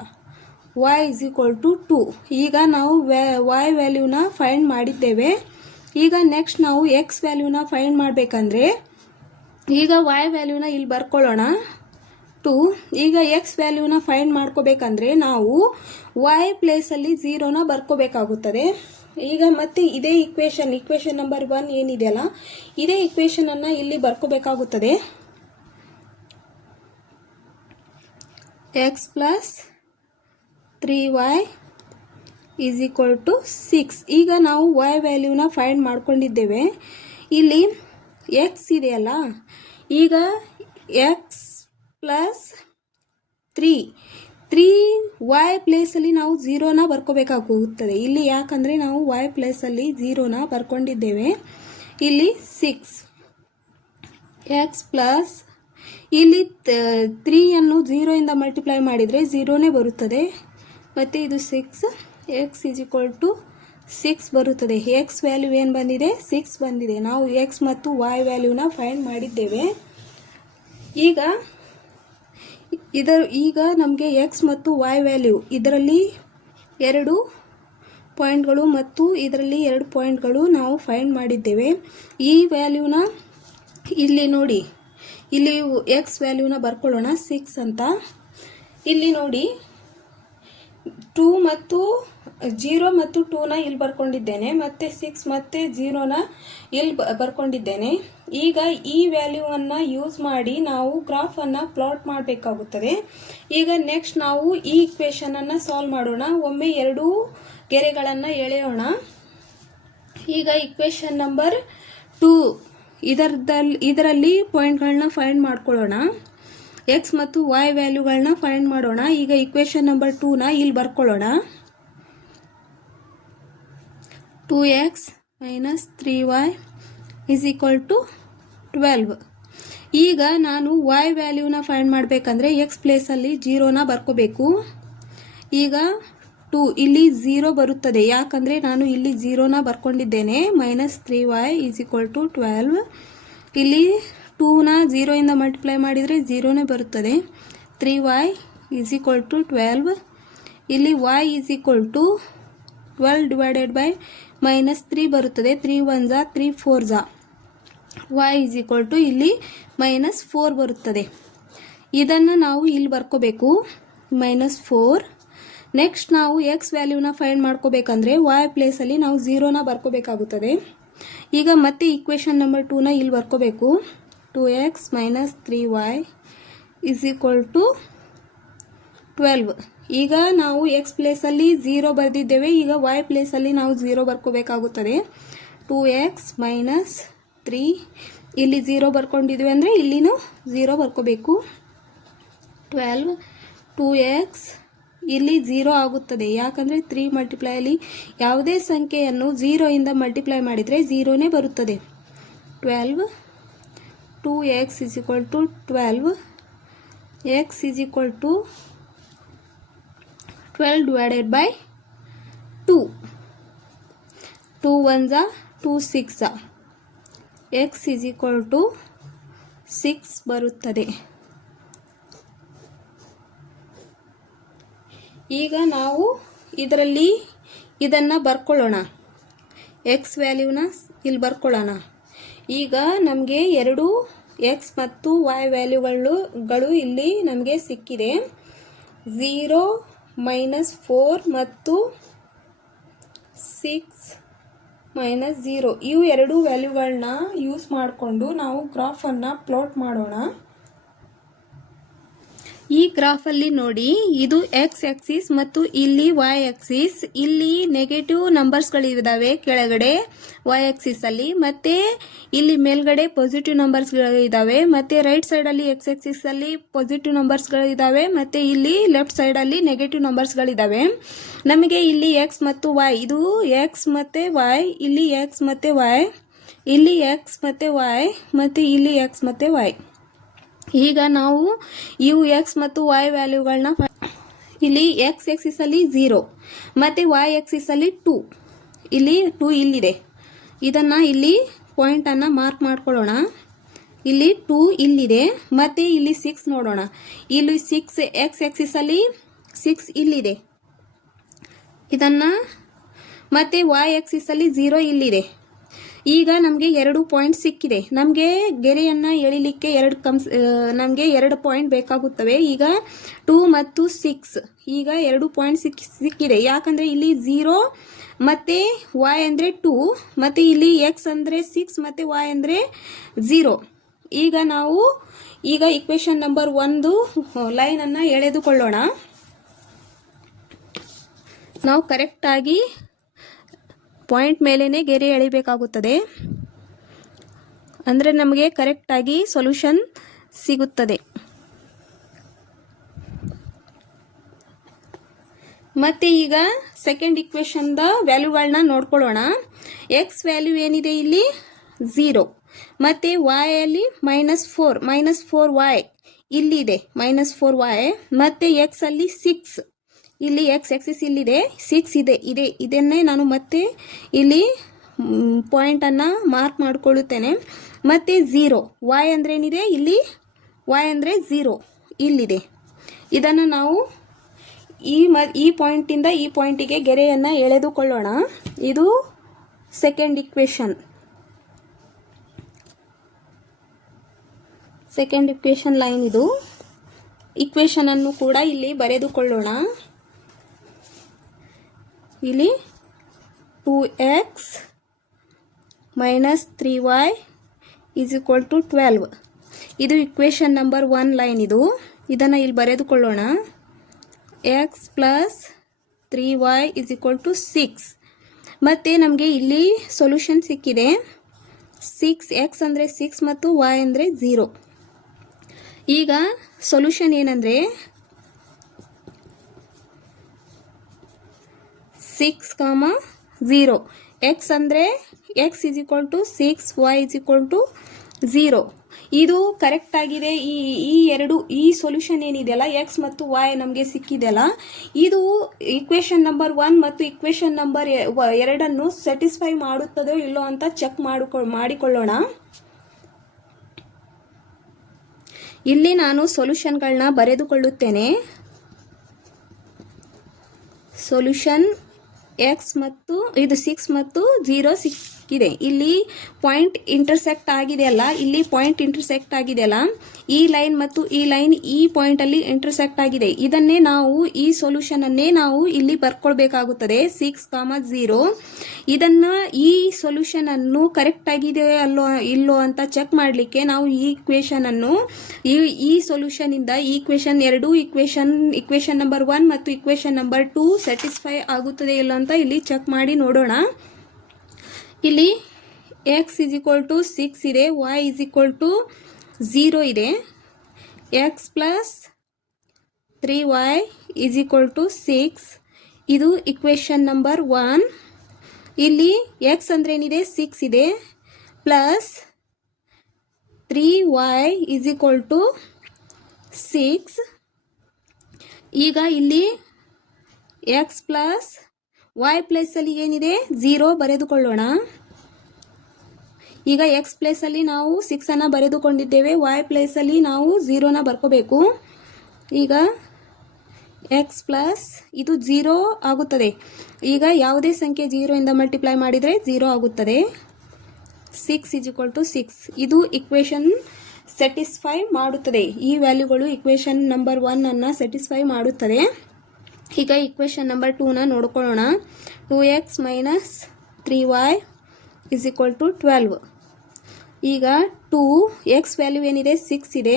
y ಈಸ್ ಈಕ್ವಲ್ ಟು 2. ಈಗ ನಾವು y ವ್ಯಾಲ್ಯೂನ ಫೈಂಡ್ ಮಾಡಿದ್ದೇವೆ. ಈಗ ನೆಕ್ಸ್ಟ್ ನಾವು x ವ್ಯಾಲ್ಯೂನ ಫೈಂಡ್ ಮಾಡಬೇಕಂದ್ರೆ ಈಗ y ವ್ಯಾಲ್ಯೂನ ಇಲ್ಲಿ ಬರ್ಕೊಳ್ಳೋಣ 2. ಈಗ x ವ್ಯಾಲ್ಯೂನ ಫೈಂಡ್ ಮಾಡ್ಕೋಬೇಕಂದ್ರೆ ನಾವು y ಪ್ಲೇಸ್ ಅಲ್ಲಿ 0ನ ಬರ್ಕೋಬೇಕಾಗುತ್ತದೆ. ಈಗ ಮತ್ತೆ ಇದೇ ಇಕ್ವೇಶನ್ ನಂಬರ್ 1 ಏನಿದೆಯಲ್ಲ ಇದೇ ಇಕ್ವೇಶನ್ ಅನ್ನ ಇಲ್ಲಿ ಬರ್ಕೋಬೇಕಾಗುತ್ತದೆ. x plus 3y is equal to 6. ಈಗ ನಾವು y ವ್ಯಾಲ್ಯೂನ ಫೈಂಡ್ ಮಾಡ್ಕೊಂಡಿದ್ದೇವೆ. ಇಲ್ಲಿ x ಇದೆಯಲ್ಲ, ಈಗ x ಪ್ಲಸ್ 3y ಪ್ಲೇಸ್ ಅಲ್ಲಿ ನಾವು 0ನ ಬರ್ಕೋಬೇಕಾಗುತ್ತದೆ. ಇಲ್ಲಿ ಯಾಕಂದ್ರೆ ನಾವು y ಪ್ಲೇಸ್ ಅಲ್ಲಿ 0ನ ಬರ್ಕೊಂಡಿದ್ದೇವೆ. ಇಲ್ಲಿ 6 x ಪ್ಲಸ್ ಇಲ್ಲಿ 3 ಅನ್ನು 0 ಇಂದ ಮಲ್ಟಿಪ್ಲೈ ಮಾಡಿದ್ರೆ 0ನೇ ಬರುತ್ತದೆ. ಮತ್ತೆ ಇದು 6 x ಈಸ್ ಈಕ್ವಲ್ ಟು 6 ಬರುತ್ತದೆ. x ವ್ಯಾಲ್ಯೂ ಏನು ಬಂದಿದೆ, 6 ಬಂದಿದೆ. ನಾವು x ಮತ್ತು y ವ್ಯಾಲ್ಯೂನ ಫೈಂಡ್ ಮಾಡಿದ್ದೇವೆ. ಈಗ ನಮಗೆ x ಮತ್ತು y ವ್ಯಾಲ್ಯೂ ಇದರಲ್ಲಿ 2 ಪಾಯಿಂಟ್ಗಳು ಮತ್ತು ಇದರಲ್ಲಿ 2 ಪಾಯಿಂಟ್ಗಳು ನಾವು ಫೈಂಡ್ ಮಾಡಿದ್ದೇವೆ. ಈ ವ್ಯಾಲ್ಯೂನ ಇಲ್ಲಿ ನೋಡಿ, ಇಲ್ಲಿ x ವ್ಯಾಲ್ಯೂನ ಬರ್ಕೊಳ್ಳೋಣ 6 ಅಂತ. ಇಲ್ಲಿ ನೋಡಿ 2 ಮತ್ತು 0 ಮತ್ತು 2ನ ಇಲ್ಲಿ ಬರ್ಕೊಂಡಿದ್ದೇನೆ, ಮತ್ತೆ 6 ಮತ್ತೆ 0ನ ಇಲ್ಲಿ ಬರ್ಕೊಂಡಿದ್ದೇನೆ. ಈಗ ಈ ವ್ಯಾಲ್ಯೂವನ್ನ ಯೂಸ್ ಮಾಡಿ ನಾವು ಗ್ರಾಫ್ ಅನ್ನ ಪ್ಲಾಟ್ ಮಾಡಬೇಕಾಗುತ್ತದೆ. ಈಗ ನೆಕ್ಸ್ಟ್ ನಾವು ಈ ಇಕ್ವೇಶನ್ ಅನ್ನ ಸಾಲ್ವ್ ಮಾಡೋಣ. ಒಮ್ಮೆ 2 ಗೆರೆಗಳನ್ನ ಎಳೆಯೋಣ. ಈಗ ಇಕ್ವೇಶನ್ ನಂಬರ್ 2 ಇದರಲ್ಲಿ ಪಾಯಿಂಟ್ಗಳನ್ನ ಫೈಂಡ್ ಮಾಡ್ಕೊಳ್ಳೋಣ. x ಮತ್ತು y ವ್ಯಾಲ್ಯೂಗಳನ್ನ ಫೈಂಡ್ ಮಾಡೋಣ. ಈಗ ಇಕ್ವೇಶನ್ ನಂಬರ್ 2ನ ಇಲ್ಲಿ ಬರ್ಕೊಳ್ಳೋಣ. 2x minus 3y is equal to 12. ಈಗ ನಾನು y ವ್ಯಾಲ್ಯೂನ ಫೈಂಡ್ ಮಾಡಬೇಕಂದ್ರೆ ಎಕ್ಸ್ ಪ್ಲೇಸಲ್ಲಿ 0ನ ಬರ್ಕೋಬೇಕು. ಈಗ 2 ಇಲ್ಲಿ 0 ಬರುತ್ತದೆ, ಯಾಕಂದರೆ ನಾನು ಇಲ್ಲಿ 0ನ ಬರ್ಕೊಂಡಿದ್ದೇನೆ. Minus 3y is equal to 12. ಇಲ್ಲಿ 2ನ 0 ಇಂದ ಮಲ್ಟಿಪ್ಲೈ ಮಾಡಿದರೆ 0ನೇ ಬರುತ್ತದೆ. 3y is equal to 12. ಇಲ್ಲಿ y is equal to 12 divided by minus 3 ಬರುತ್ತದೆ. 3 1 ज़ा 3 4 ज़ा y is equal to ಇಲ್ಲಿ minus 4 ಬರುತ್ತದೆ. ಇದನ್ನು ನಾವು ಇಲ್ಲಿ ಬರ್ಕೋಬೇಕು, minus 4. ನೆಕ್ಸ್ಟ್ ನಾವು ಎಕ್ಸ್ ವ್ಯಾಲ್ಯೂನ ಫೈಂಡ್ ಮಾಡ್ಕೋಬೇಕಂದ್ರೆ y ಪ್ಲೇಸಲ್ಲಿ ನಾವು 0ನ ಬರ್ಕೋಬೇಕಾಗುತ್ತದೆ. ಈಗ ಮತ್ತೆ ಈಕ್ವೇಷನ್ ನಂಬರ್ 2ನ ಇಲ್ಲಿ ಬರ್ಕೋಬೇಕು. 2x minus 3y is equal to 12. ಈಗ ನಾವು ಎಕ್ಸ್ ಪ್ಲೇಸಲ್ಲಿ 0 ಬರೆದಿದ್ದೇವೆ, ಈಗ y ಪ್ಲೇಸಲ್ಲಿ ನಾವು 0 ಬರ್ಕೋಬೇಕಾಗುತ್ತದೆ. 2x minus 3 ಇಲ್ಲಿ 0 ಬರ್ಕೊಂಡಿದ್ವಿ ಅಂದರೆ ಇಲ್ಲಿನೂ 0 ಬರ್ಕೋಬೇಕು. 12 2x ಇಲ್ಲಿ 0 ಆಗುತ್ತದೆ, ಯಾಕಂದರೆ 3 ಮಲ್ಟಿಪ್ಲೈಯಲ್ಲಿ ಯಾವುದೇ ಸಂಖ್ಯೆಯನ್ನು 0 ಇಂದ ಮಲ್ಟಿಪ್ಲೈ ಮಾಡಿದರೆ 0ನೇ ಬರುತ್ತದೆ. 12 2x is equal to 12. x is equal to 12 divided by 2. 2 1 ज़ा 2 6 ज़ा x is equal to 6 ಬರುತ್ತದೆ. ಈಗ ನಾವು ಇದರಲ್ಲಿ ಇದನ್ನು ಬರ್ಕೊಳ್ಳೋಣ, ಎಕ್ಸ್ ವ್ಯಾಲ್ಯೂನ ಇಲ್ಲಿ ಬರ್ಕೊಳ್ಳೋಣ. ಈಗ ನಮಗೆ ಎರಡು ಎಕ್ಸ್ ಮತ್ತು y ವ್ಯಾಲ್ಯೂಗಳು ಇಲ್ಲಿ ನಮಗೆ ಸಿಕ್ಕಿದೆ. 0 minus 4 ಮತ್ತು 6 minus 0 ಇವು ಎರಡು ವ್ಯಾಲ್ಯೂಗಳನ್ನ ಯೂಸ್ ಮಾಡಿಕೊಂಡು ನಾವು ಗ್ರಾಫನ್ನು ಪ್ಲಾಟ್ ಮಾಡೋಣ. ಈ ಗ್ರಾಫಲ್ಲಿ ನೋಡಿ, ಇದು ಎಕ್ಸ್ ಆಕ್ಸಿಸ್ ಮತ್ತು ಇಲ್ಲಿ y ಆಕ್ಸಿಸ್. ಇಲ್ಲಿ ನೆಗೆಟಿವ್ ನಂಬರ್ಸ್ಗಳಿದ್ದಾವೆ ಕೆಳಗಡೆ y ಆಕ್ಸಿಸ್ ಅಲ್ಲಿ, ಮತ್ತೆ ಇಲ್ಲಿ ಮೇಲ್ಗಡೆ ಪಾಸಿಟಿವ್ ನಂಬರ್ಸ್ಗಳು ಇದ್ದಾವೆ. ಮತ್ತೆ ರೈಟ್ ಸೈಡಲ್ಲಿ ಎಕ್ಸ್ ಆಕ್ಸಿಸ್ ಅಲ್ಲಿ ಪಾಸಿಟಿವ್ ನಂಬರ್ಸ್ಗಳು ಇದ್ದಾವೆ, ಮತ್ತೆ ಇಲ್ಲಿ ಲೆಫ್ಟ್ ಸೈಡಲ್ಲಿ ನೆಗೆಟಿವ್ ನಂಬರ್ಸ್ಗಳಿದ್ದಾವೆ. ನಮಗೆ ಇಲ್ಲಿ ಎಕ್ಸ್ ಮತ್ತು y, ಇದು ಎಕ್ಸ್ ಮತ್ತು y, ಇಲ್ಲಿ ಎಕ್ಸ್ ಮತ್ತು y, ಇಲ್ಲಿ ಎಕ್ಸ್ ಮತ್ತು y, ಮತ್ತು ಇಲ್ಲಿ ಎಕ್ಸ್ ಮತ್ತು y. ಈಗ ನಾವು ಇವು ಎಕ್ಸ್ ಮತ್ತು y ವ್ಯಾಲ್ಯೂಗಳನ್ನ ಇಲ್ಲಿ ಎಕ್ಸ್ ಆಕ್ಸಿಸ್ ಅಲ್ಲಿ 0 ಮತ್ತು y ಆಕ್ಸಿಸ್ ಅಲ್ಲಿ 2, ಇಲ್ಲಿ 2 ಇಲ್ಲಿದೆ. ಇದನ್ನು ಇಲ್ಲಿ ಪಾಯಿಂಟನ್ನು ಮಾರ್ಕ್ ಮಾಡ್ಕೊಳ್ಳೋಣ. ಇಲ್ಲಿ 2 ಇಲ್ಲಿದೆ, ಮತ್ತು ಇಲ್ಲಿ 6 ನೋಡೋಣ. ಇಲ್ಲಿ 6 ಎಕ್ಸ್ ಆಕ್ಸಿಸ್ ಅಲ್ಲಿ 6 ಇಲ್ಲಿದೆ. ಇದನ್ನು ಮತ್ತು y ಆಕ್ಸಿಸ್ ಅಲ್ಲಿ 0 ಇಲ್ಲಿದೆ. ಈಗ ನಮಗೆ 2 ಪಾಯಿಂಟ್ ಸಿಕ್ಕಿದೆ. ನಮಗೆ ಗೆರೆಯನ್ನು ಎಳಿಲಿಕ್ಕೆ ನಮಗೆ 2 ಪಾಯಿಂಟ್ ಬೇಕಾಗುತ್ತವೆ. ಈಗ 2 ಮತ್ತು 6 ಈಗ 2 ಪಾಯಿಂಟ್ ಸಿಕ್ಕಿದೆ, ಯಾಕಂದರೆ ಇಲ್ಲಿ 0 ಮತ್ತು y ಅಂದರೆ 2, ಮತ್ತು ಇಲ್ಲಿ x ಅಂದರೆ 6 ಮತ್ತು y ಅಂದರೆ 0. ಈಗ ನಾವು ಇಕ್ವೇಷನ್ ನಂಬರ್ 1 ಲೈನನ್ನು ಎಳೆದುಕೊಳ್ಳೋಣ. ನಾವು ಕರೆಕ್ಟಾಗಿ ಪಾಯಿಂಟ್ ಮೇಲೇ ಗೆರೆ ಎಳಿಬೇಕಾಗುತ್ತದೆ, ಅಂದರೆ ನಮಗೆ ಕರೆಕ್ಟಾಗಿ ಸೊಲ್ಯೂಷನ್ ಸಿಗುತ್ತದೆ. ಮತ್ತು ಈಗ ಸೆಕೆಂಡ್ ಇಕ್ವೇಷನ್ದ ವ್ಯಾಲ್ಯೂಗಳನ್ನ ನೋಡ್ಕೊಳ್ಳೋಣ. ಎಕ್ಸ್ ವ್ಯಾಲ್ಯೂ ಏನಿದೆ ಇಲ್ಲಿ 0, ಮತ್ತು y ಅಲ್ಲಿ -4y ಇಲ್ಲಿದೆ, -4y, ಮತ್ತು x ಅಲ್ಲಿ 6, ಇಲ್ಲಿ ಎಕ್ಸ್ ಆಕ್ಸಿಸ್ ಇಲ್ಲಿದೆ, 6 ಇದೆ. ಇದನ್ನೇ ನಾನು ಮತ್ತೆ ಇಲ್ಲಿ ಪಾಯಿಂಟನ್ನು ಮಾರ್ಕ್ ಮಾಡಿಕೊಳ್ಳುತ್ತೇನೆ. ಮತ್ತು 0 y ಅಂದರೆ ಏನಿದೆ, ಇಲ್ಲಿ y ಅಂದರೆ 0 ಇಲ್ಲಿದೆ. ಇದನ್ನು ನಾವು ಈ ಪಾಯಿಂಟಿಂದ ಈ ಪಾಯಿಂಟಿಗೆ ಗೆರೆಯನ್ನು ಎಳೆದುಕೊಳ್ಳೋಣ. ಇದು ಸೆಕೆಂಡ್ ಇಕ್ವೇಷನ್ ಲೈನ್. ಇದು ಇಕ್ವೇಷನನ್ನು ಕೂಡ ಇಲ್ಲಿ ಬರೆದುಕೊಳ್ಳೋಣ. ಇಲ್ಲಿ 2x minus 3y is equal to 12. ಇದು ಇಕ್ವೇಷನ್ ನಂಬರ್ 1 ಲೈನ್. ಇದನ್ನು ಇಲ್ಲಿ ಬರೆದುಕೊಳ್ಳೋಣ. x plus 3y is equal to 6. ಮತ್ತು ನಮಗೆ ಇಲ್ಲಿ ಸೊಲ್ಯೂಷನ್ ಸಿಕ್ಕಿದೆ. 6x ಅಂದರೆ 6 ಮತ್ತು y ಅಂದರೆ 0. ಈಗ ಸೊಲ್ಯೂಷನ್ ಏನಂದರೆ 6, 0. ಎಕ್ಸ್ ಅಂದರೆ x is equal to 6, y is equal to 0. ಇದು ಕರೆಕ್ಟ್ ಆಗಿದೆ. ಈ ಸೊಲ್ಯೂಷನ್ ಏನಿದೆಯಲ್ಲ ಎಕ್ಸ್ ಮತ್ತು ವೈ ನಮಗೆ ಸಿಕ್ಕಿದೆಯಲ್ಲ, ಇದು ಇಕ್ವೇಶನ್ ನಂಬರ್ 1 ಮತ್ತು ಇಕ್ವೇಶನ್ ನಂಬರ್ 2 ಸ್ಯಾಟಿಸ್ಫೈ ಮಾಡುತ್ತದೋ ಇಲ್ಲೋ ಅಂತ ಚೆಕ್ ಮಾಡಿಕೊಳ್ಳೋಣ. ಇಲ್ಲಿ ನಾನು ಸೊಲ್ಯೂಷನ್ಗಳನ್ನ ಬರೆದುಕೊಳ್ಳುತ್ತೇನೆ. ಸೊಲ್ಯೂಷನ್ ಎಕ್ಸ್ ಮತ್ತು ಇದು 6 ಮತ್ತು 0 ಸಿಕ್ಕಿದೆ. ಇಲ್ಲಿ ಪಾಯಿಂಟ್ ಇಂಟರ್ಸೆಕ್ಟ್ ಆಗಿದೆಯಲ್ಲ, ಇಲ್ಲಿ ಪಾಯಿಂಟ್ ಇಂಟರ್ಸೆಕ್ಟ್ ಆಗಿದೆಯಲ್ಲ, ಈ ಲೈನ್ ಮತ್ತು ಈ ಲೈನ್ ಈ ಪಾಯಿಂಟ್ ಅಲ್ಲಿ ಇಂಟರ್ಸೆಕ್ಟ್ ಆಗಿದೆ. ಇದನ್ನೇ ನಾವು ಈ ಸೊಲ್ಯೂಷನ್ ಅನ್ನೇ ನಾವು ಇಲ್ಲಿ ಬರ್ಕೊಳ್ಬೇಕಾಗುತ್ತದೆ 6, 0. ಇದನ್ನ ಈ ಸೊಲ್ಯೂಷನ್ ಅನ್ನು ಕರೆಕ್ಟ್ ಆಗಿದೆ ಇಲ್ಲೋ ಅಂತ ಚೆಕ್ ಮಾಡಲಿಕ್ಕೆ ನಾವು ಈ ಇಕ್ವೇಶನ್ ಅನ್ನು ಈ ಸೊಲ್ಯೂಷನ್ ಇಂದ ಈಕ್ವೇಶನ್ 2 ಇಕ್ವೇಶನ್ ನಂಬರ್ 1 ಮತ್ತು ಇಕ್ವೇಶನ್ ನಂಬರ್ 2 ಸ್ಯಾಟಿಸ್ಫೈ ಆಗುತ್ತದೆ ಇಲ್ಲ ಅಂತ ಇಲ್ಲಿ ಚೆಕ್ ಮಾಡಿ ನೋಡೋಣ. ಇಲ್ಲಿ x ಇಸ್ ಈಕ್ವಲ್ ಟು 6 ಇದೆ, y ಇಸ್ ಈಕ್ವಲ್ ಟು 0 ಇದೆ, x plus 3y is equal to 6. ಇದು ಇಕ್ವೇಶನ್ ನಂಬರ್ 1. ಇಲ್ಲಿ x ಅಂದ್ರೆ ಏನಿದೆ 6 ಇದೆ, plus 3y is equal to 6. ಈಗ ಇಲ್ಲಿ x ಪ್ಲಸ್ y ಪ್ಲೇಸ್ ಅಲ್ಲಿ ಏನಿದೆ 0 ಬರೆದುಕೊಳ್ಳೋಣ. ಈಗ x ಪ್ಲೇಸ್ ಅಲ್ಲಿ ನಾವು 6 ಅನ್ನ ಬರೆದುಕೊಂಡಿದ್ದೇವೆ, y ಪ್ಲೇಸ್ ಅಲ್ಲಿ ನಾವು 0 ನ ಬರ್ಕೋಬೇಕು. ಈಗ x ಪ್ಲಸ್ ಇದು 0 ಆಗುತ್ತದೆ. ಈಗ ಯಾವುದೇ ಸಂಖ್ಯೆ 0 ಇಂದ ಮಲ್ಟಿಪ್ಲೈ ಮಾಡಿದರೆ 0 ಆಗುತ್ತದೆ. 6 ಇಸ್ ಈಕ್ವಲ್ ಟು 6. ಇದು ಇಕ್ವೇಶನ್ ಸ್ಯಾಟಿಸ್ಫೈ ಮಾಡುತ್ತದೆ. ಈ ವ್ಯಾಲ್ಯೂಗಳು ಇಕ್ವೇಶನ್ ನಂಬರ್ 1 ಅನ್ನ ಸ್ಯಾಟಿಸ್ಫೈ ಮಾಡುತ್ತದೆ. ಈಗ ಇಕ್ವೇಶನ್ ನಂಬರ್ 2 ನ ನೋಡ್ಕೊಳ್ಳೋಣ. 2x minus 3y is equal to 12. ಈಗ 2x ವ್ಯಾಲ್ಯೂ ಏನಿದೆ 6 ಇದೆ,